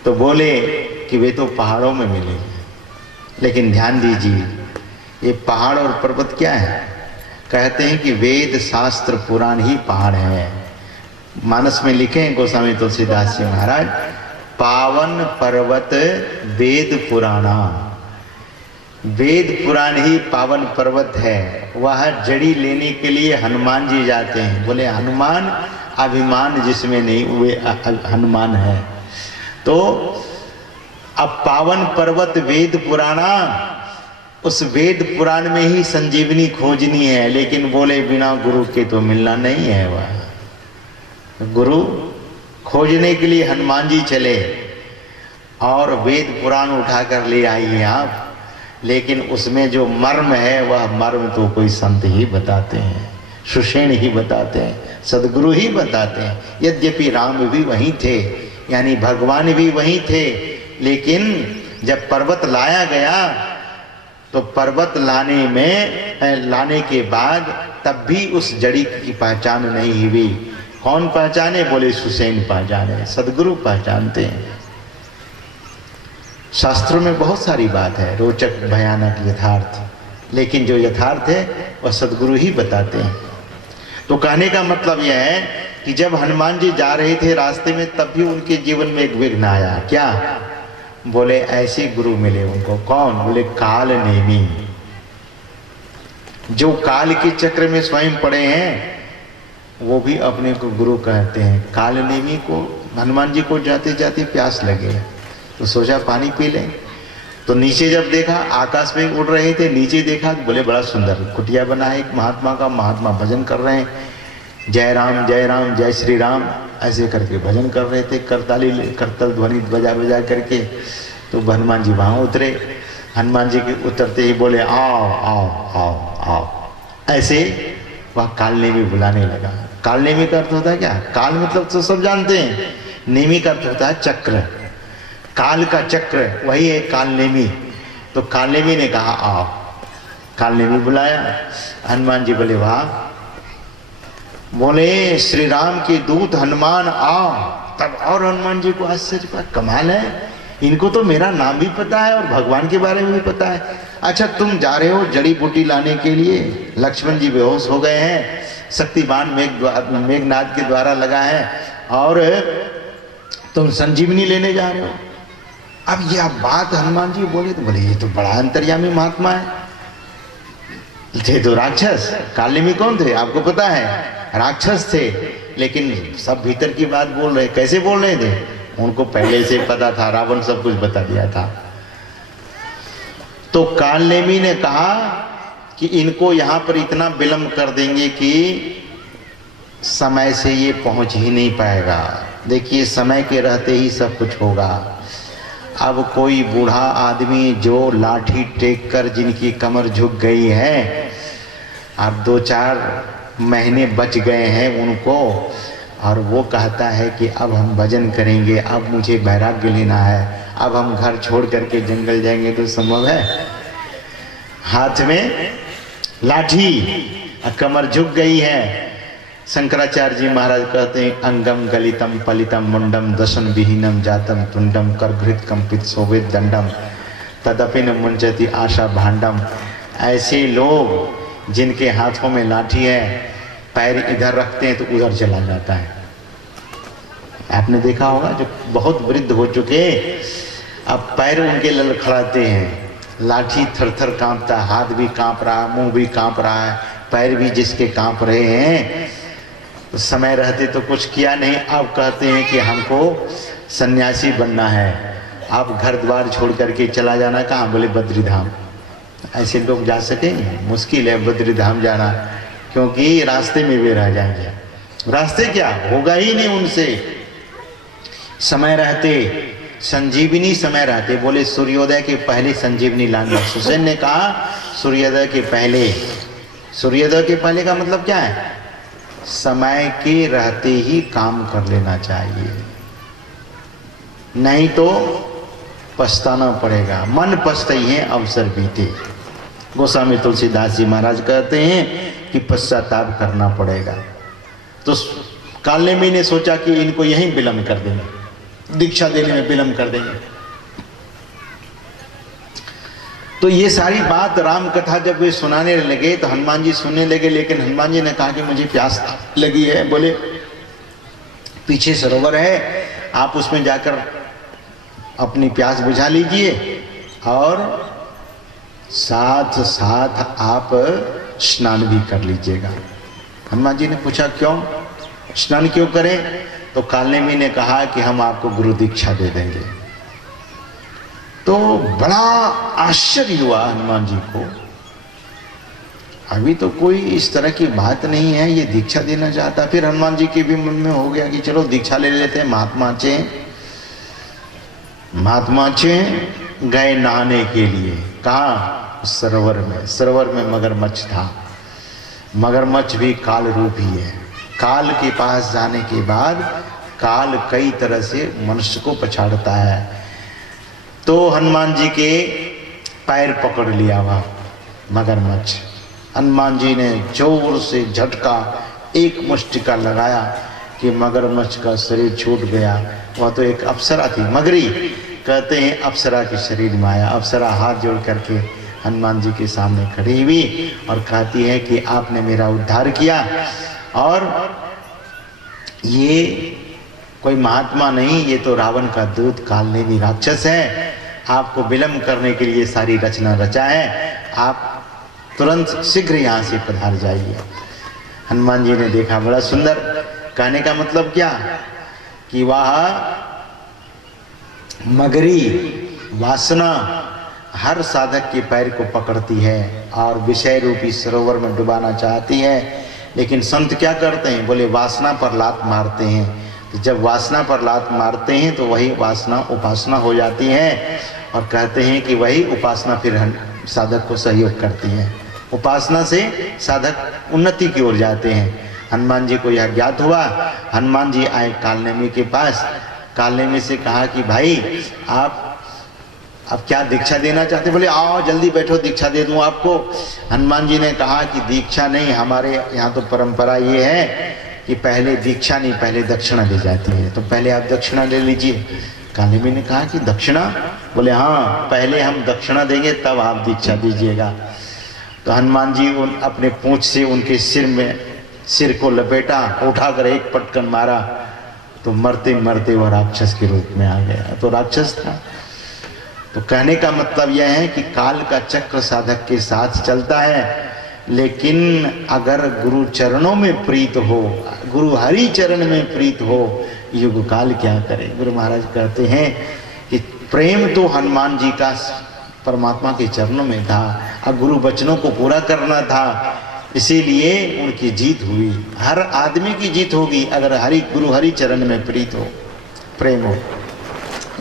तो बोले कि वे तो पहाड़ों में मिलेगी। लेकिन ध्यान दीजिए, ये पहाड़ और पर्वत क्या है? कहते हैं कि वेद शास्त्र पुराण ही पहाड़ है। मानस में लिखे हैं गोस्वामी तुलसीदास जी महाराज, पावन पर्वत वेद पुराणा। वेद पुराण ही पावन पर्वत है, वह जड़ी लेने के लिए हनुमान जी जाते हैं। बोले हनुमान अभिमान जिसमें नहीं, वे हनुमान है। तो अब पावन पर्वत वेद पुराणा, उस वेद पुराण में ही संजीवनी खोजनी है। लेकिन बोले बिना गुरु के तो मिलना नहीं है। वह गुरु खोजने के लिए हनुमान जी चले और वेद पुराण उठाकर ले आइए आप। लेकिन उसमें जो मर्म है वह मर्म तो कोई संत ही बताते हैं, सुषेण ही बताते हैं, सदगुरु ही बताते हैं। यद्यपि राम भी वहीं थे, यानी भगवान भी वहीं थे, लेकिन जब पर्वत लाया गया तो पर्वत लाने के बाद तब भी उस जड़ी की पहचान नहीं हुई। कौन पहचाने? बोले सुषेण पहचाने, सदगुरु पहचानते हैं। शास्त्रों में बहुत सारी बात है, रोचक भयानक यथार्थ, लेकिन जो यथार्थ है वह सदगुरु ही बताते हैं। तो कहने का मतलब यह है कि जब हनुमान जी जा रहे थे रास्ते में, तब भी उनके जीवन में एक विघ्न आया। क्या? बोले ऐसे गुरु मिले उनको। कौन? बोले काल नेमी, जो काल के चक्र में स्वयं पड़े हैं, वो भी अपने को गुरु कहते हैं। काल नेमी को, हनुमान जी को जाते जाते प्यास लगे तो सोचा पानी पी लें। तो नीचे जब देखा, आकाश में उड़ रहे थे, नीचे देखा, बोले बड़ा सुंदर कुटिया बना है एक महात्मा का, महात्मा भजन कर रहे हैं, जय राम जय श्री राम ऐसे करके भजन कर रहे थे, करतल ध्वनि बजा बजा करके। तो हनुमान जी वहाँ उतरे। हनुमान जी के उतरते ही बोले आओ आओ आओ आओ। ऐसे वह कालनेमी बुलाने लगा। कालनेमी का अर्थ होता है क्या? काल मतलब तो सब जानते हैं, नेमी का अर्थ होता है चक्र, काल का चक्र, वही है कालनेमी। तो कालनेमी ने कहा आओ। कालनेमी बुलाया। हनुमान जी बोले वाह, बोले श्री राम के दूत हनुमान आओ। तब और हनुमान जी को आश्चर्य हुआ, कमाल है, इनको तो मेरा नाम भी पता है और भगवान के बारे में भी पता है। अच्छा तुम जा रहे हो जड़ी बूटी लाने के लिए, लक्ष्मण जी बेहोश हो गए हैं, शक्तिमान मेघनाद के द्वारा लगा है, और तुम संजीवनी लेने जा रहे हो। अब यह बात हनुमान जी बोले तो बोले ये तो बड़ा अंतर्यामी महात्मा है। थे तो राक्षस, कालनेमी कौन थे आपको पता है? राक्षस थे, लेकिन सब भीतर की बात बोल रहे। कैसे बोल रहे थे? उनको पहले से पता था, रावण सब कुछ बता दिया था। तो कालनेमी ने कहा कि इनको यहां पर इतना विलंब कर देंगे कि समय से ये पहुंच ही नहीं पाएगा। देखिए समय के रहते ही सब कुछ होगा। अब कोई बूढ़ा आदमी जो लाठी टेक कर जिनकी कमर झुक गई है, अब 2-4 महीने बच गए हैं उनको, और वो कहता है कि अब हम भजन करेंगे, अब मुझे वैराग्य लेना है, अब हम घर छोड़ करके जंगल जाएंगे, तो संभव है? हाथ में लाठी, कमर झुक गई है। शंकराचार्य जी महाराज कहते हैं अंगम गलितम पलितम मुंडम दशन विहीनम जातम तुंडम करघृत कंपित शोभित दंडम तदपि न मुंचति आशा भांडम। ऐसे लोग जिनके हाथों में लाठी है, पैर इधर रखते हैं तो उधर चला जाता है। आपने देखा होगा जो बहुत वृद्ध हो चुके, अब पैर उनके ललखड़ाते हैं, लाठी थर थर कांपता, हाथ भी कांप रहा, मुंह भी कांप रहा है, पैर भी जिसके कांप रहे हैं। तो समय रहते तो कुछ किया नहीं, अब कहते हैं कि हमको सन्यासी बनना है, अब घर द्वार छोड़ करके चला जाना। कहाँ? बोले बद्रीधाम। ऐसे लोग जा सकेंगे? मुश्किल है बद्रीधाम जाना, क्योंकि रास्ते में वे रह जाएंगे। रास्ते क्या होगा ही नहीं उनसे। समय रहते संजीवनी, समय रहते बोले सूर्योदय के पहले संजीवनी लाना। सुसेन ने कहा सूर्योदय के पहले। सूर्योदय के पहले का मतलब क्या है? समय के रहते ही काम कर लेना चाहिए, नहीं तो पछताना पड़ेगा। मन पछताइए अवसर बीते। गोस्वामी तुलसीदास जी महाराज कहते हैं कि पश्चाताप करना पड़ेगा। तो कालनेमी ने सोचा कि इनको यहीं विलंब कर देंगे, दीक्षा देने में विलंब कर देंगे। तो ये सारी बात राम कथा जब वे सुनाने लगे तो हनुमान जी सुनने लगे, लेकिन हनुमान जी ने कहा कि मुझे प्यास लगी है। बोले पीछे सरोवर है, आप उसमें जाकर अपनी प्यास बुझा लीजिए और साथ साथ आप स्नान भी कर लीजिएगा। हनुमान जी ने पूछा क्यों, स्नान क्यों करें? तो कालनेमी ने कहा कि हम आपको गुरु दीक्षा दे देंगे। तो बड़ा आश्चर्य हुआ हनुमान जी को, अभी तो कोई इस तरह की बात नहीं है, ये दीक्षा देना चाहता। फिर हनुमान जी के भी मन में हो गया कि चलो दीक्षा ले लेते हैं। महात्मा चे गए नहाने के लिए, कहा सरोवर में। सरोवर में मगरमच्छ था, मगरमच्छ भी काल रूप ही है। काल के पास जाने के बाद काल कई तरह से मनुष्य को पछाड़ता है। तो हनुमान जी के पैर पकड़ लिया वह मगरमच्छ। हनुमान जी ने जोर से झटका एक मुष्टि का लगाया कि मगरमच्छ का शरीर छूट गया। वह तो एक अप्सरा थी, मगरी कहते हैं, अप्सरा के शरीर में आया। अप्सरा हाथ जोड़ करके हनुमान जी के सामने खड़ी हुई और कहती है कि आपने मेरा उद्धार किया, और ये कोई महात्मा नहीं, ये तो रावण का दूत कालनेमी राक्षस है। आपको विलम्ब करने के लिए सारी रचना रचा है, आप तुरंत शीघ्र यहाँ से पधार जाइए। हनुमान जी ने देखा, बड़ा सुंदर। कहने का मतलब क्या कि वह मगरी वासना हर साधक के पैर को पकड़ती है और विषय रूपी सरोवर में डुबाना चाहती है। लेकिन संत क्या करते हैं, बोले वासना पर लात मारते हैं। तो जब वासना पर लात मारते हैं तो वही वासना उपासना हो जाती है, और कहते हैं कि वही उपासना फिर साधक को सहयोग करती है। उपासना से साधक उन्नति की ओर जाते हैं। हनुमान जी को यह ज्ञात हुआ। हनुमान जी आए कालनेमी के पास। कालनेमी से कहा कि भाई आप क्या दीक्षा देना चाहते? बोले आओ जल्दी बैठो, दीक्षा दे दूं आपको। हनुमान जी ने कहा कि दीक्षा नहीं, हमारे यहाँ तो परंपरा ये है कि पहले दीक्षा नहीं, पहले दक्षिणा दी जाती है, तो पहले आप दक्षिणा ले लीजिए। कालनेमी ने कहा कि दक्षिणा? बोले हाँ, पहले हम दक्षिणा देंगे तब आप दीक्षा दीजिएगा। तो हनुमान जी अपने पूंछ से उनके सिर को लपेटा, उठाकर एक पटकन मारा, तो मरते मरते वह राक्षस के रूप में आ गया। तो राक्षस था। तो कहने का मतलब यह है कि काल का चक्र साधक के साथ चलता है, लेकिन अगर गुरु चरणों में प्रीत हो, गुरु हरि चरण में प्रीत हो, युग काल क्या करे। गुरु महाराज कहते हैं कि प्रेम तो हनुमान जी का परमात्मा के चरणों में था, अब गुरु वचनों को पूरा करना था, इसीलिए उनकी जीत हुई। हर आदमी की जीत होगी अगर गुरु हरि चरण में प्रीत हो, प्रेम हो।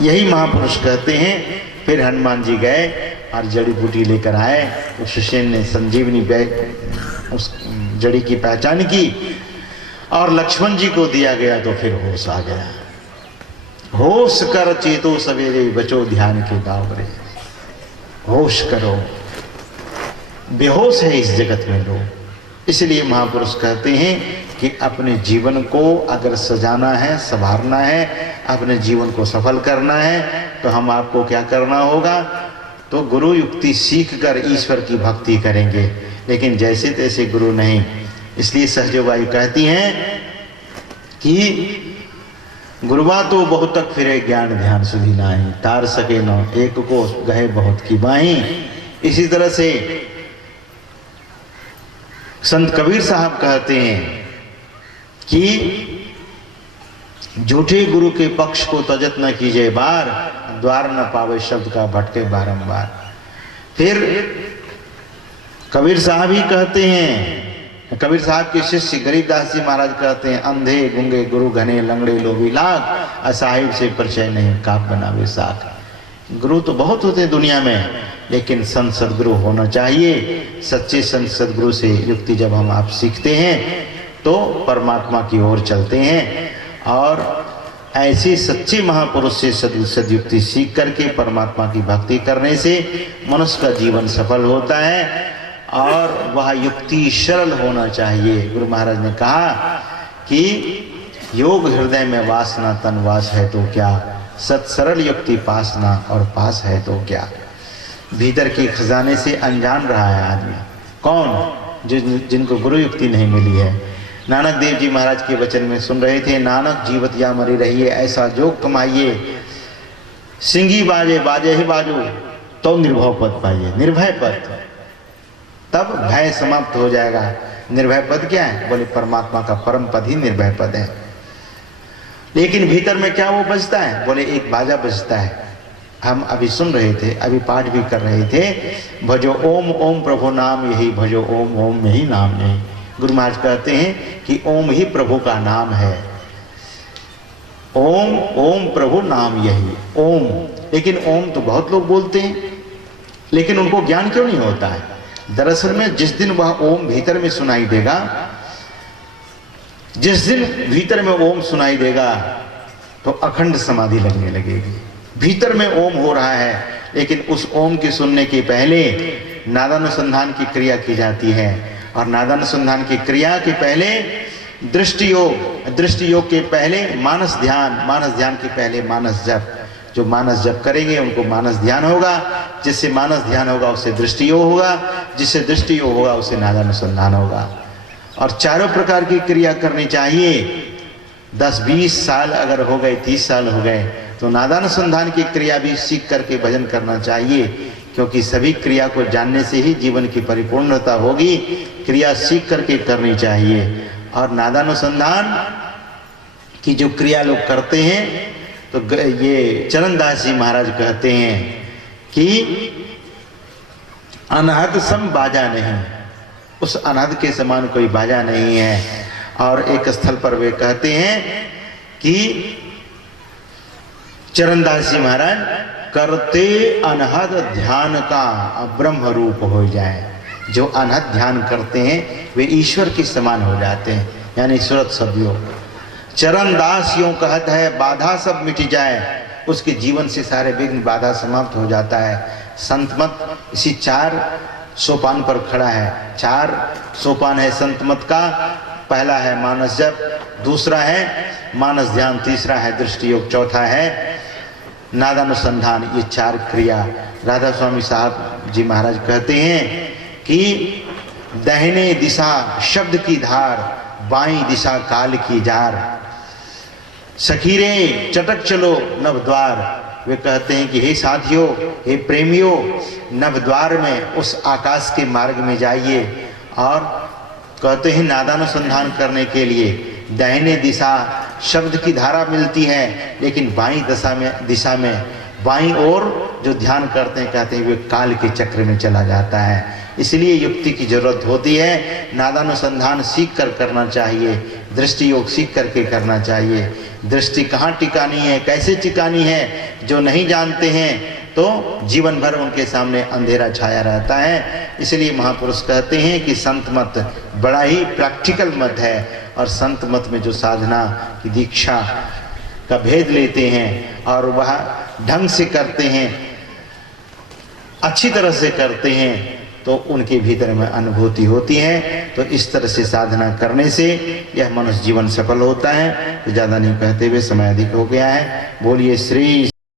यही महापुरुष कहते हैं। फिर हनुमान जी गए और जड़ी बूटी लेकर आए। उस शिष्य ने संजीवनी बैग उस जड़ी की पहचान की और लक्ष्मण जी को दिया गया, तो फिर होश आ गया। होश कर चेतो सवेरे बचो ध्यान के गावरे। होश करो, बेहोश है इस जगत में लोग। इसलिए महापुरुष कहते हैं कि अपने जीवन को अगर सजाना है, संवारना है, अपने जीवन को सफल करना है, तो हम आपको क्या करना होगा, तो गुरु युक्ति सीख कर ईश्वर की भक्ति करेंगे। लेकिन जैसे तैसे गुरु नहीं। इसलिए सहजोबाई कहती हैं कि गुरुवा तो बहुत तक फिरे ज्ञान ध्यान सुधी नाही, तार सके न एक को गहे बहुत की बाही। इसी तरह से संत कबीर साहब कहते हैं कि झूठे गुरु के पक्ष को तजत न कीजिए बार, द्वार न पावे शब्द का भटके बारंबार। फिर कबीर साहब ही कहते हैं, कबीर साहब के शिष्य गरीबदास जी महाराज कहते हैं, अंधे गुंगे गुरु घने लंगड़े लोभी लाख, असाहिब से परिचय नहीं काप बनावे साख। गुरु तो बहुत होते हैं दुनिया में, लेकिन संत सदगुरु होना चाहिए। सच्चे संत सदगुरु से युक्ति जब हम आप सीखते हैं तो परमात्मा की ओर चलते हैं, और ऐसे सच्चे महापुरुष से सदयुक्ति सीख करके परमात्मा की भक्ति करने से मनुष्य का जीवन सफल होता है। और वह युक्ति सरल होना चाहिए। गुरु महाराज ने कहा कि योग हृदय में वासना तन वास है तो क्या, सत सरल युक्ति पासना और पास है तो क्या। भीतर के खजाने से अनजान रहा है आदमी। कौन? जिनको गुरु युक्ति नहीं मिली है। नानक देव जी महाराज के वचन में सुन रहे थे, नानक जीवत या मरी रहिए, ऐसा जोग कमाइए, सिंगी बाजे बाजे ही बाजो, तो निर्भय पद पाइए, निर्भय पद, तब भय समाप्त हो जाएगा। निर्भय पद क्या है? बोले परमात्मा का परम पद ही निर्भय पद है। लेकिन भीतर में क्या वो बजता है? बोले एक बाजा बजता है। हम अभी सुन रहे थे, अभी पाठ भी कर रहे थे, भजो ओम ओम प्रभु नाम यही, भजो ओम ओम में ही नाम यही। गुरु महाराज कहते हैं कि ओम ही प्रभु का नाम है। ओम ओम प्रभु नाम यही, ओम। लेकिन ओम तो बहुत लोग बोलते हैं, लेकिन उनको ज्ञान क्यों नहीं होता है? दरअसल में जिस दिन वह ओम भीतर में सुनाई देगा, जिस दिन भीतर में ओम सुनाई देगा, तो अखंड समाधि लगने लगेगी। भीतर में ओम हो रहा है, लेकिन उस ओम के सुनने के पहले नादानुसंधान की क्रिया की जाती है, और नादानुसंधान की क्रिया के पहले दृष्टि योग, दृष्टि योग के पहले मानस ध्यान, मानस ध्यान के पहले मानस जप। जो मानस जप करेंगे उनको मानस ध्यान होगा, जिससे मानस ध्यान होगा उससे दृष्टि योग होगा, जिससे दृष्टि योग होगा उससे नादानुसंधान होगा। और चारों प्रकार की क्रिया करनी चाहिए। 10-20 साल अगर हो गए, 30 साल हो गए, तो नादानुसंधान की क्रिया भी सीख करके भजन करना चाहिए, क्योंकि सभी क्रिया को जानने से ही जीवन की परिपूर्णता होगी। क्रिया सीख करके करनी चाहिए। और नादानुसंधान की जो क्रिया लोग करते हैं, तो ये चरणदास जी महाराज कहते हैं कि अनहद सम बाजा नहीं, उस अनहद के समान कोई बाजा नहीं है। और एक स्थल पर वे कहते हैं कि चरणदास जी महाराज करते अनहद ध्यान का ब्रह्म रूप हो जाए। जो अनहद ध्यान करते हैं वे ईश्वर के समान हो जाते हैं, यानी सूरत सभ्यो। चरणदास यूं कहत है बाधा सब मिट जाए, उसके जीवन से सारे विघ्न बाधा समाप्त हो जाता है। संत मत इसी 4 सोपान पर खड़ा है। 4 सोपान है संत मत का। पहला है मानस जप, दूसरा है मानस ध्यान, तीसरा है दृष्टि योग, चौथा है नादानुसंधान। ये 4 क्रिया राधा स्वामी साहब जी महाराज कहते हैं कि दाहिने दिशा शब्द की धार, बाईं दिशा काल की जार, सखीरे चटक चलो नव द्वार। वे कहते हैं कि हे साथियों, हे प्रेमियों, नव द्वार में उस आकाश के मार्ग में जाइए। और कहते हैं नादानुसंधान करने के लिए दाहिने दिशा शब्द की धारा मिलती है, लेकिन बाईं दिशा में बाईं ओर जो ध्यान करते हैं, कहते हैं वे काल के चक्र में चला जाता है। इसलिए युक्ति की जरूरत होती है। नादानुसंधान सीख कर करना चाहिए, दृष्टि योग सीख करके करना चाहिए। दृष्टि कहाँ टिकानी है, कैसे टिकानी है, जो नहीं जानते हैं तो जीवन भर उनके सामने अंधेरा छाया रहता है। इसलिए महापुरुष कहते हैं कि संत मत बड़ा ही प्रैक्टिकल मत है, और संत मत में जो साधना की दीक्षा का भेद लेते हैं और वह ढंग से करते हैं, अच्छी तरह से करते हैं, तो उनके भीतर में अनुभूति होती है। तो इस तरह से साधना करने से यह मनुष्य जीवन सफल होता है। तो ज़्यादा नहीं कहते हुए समय अधिक हो गया है। बोलिए श्री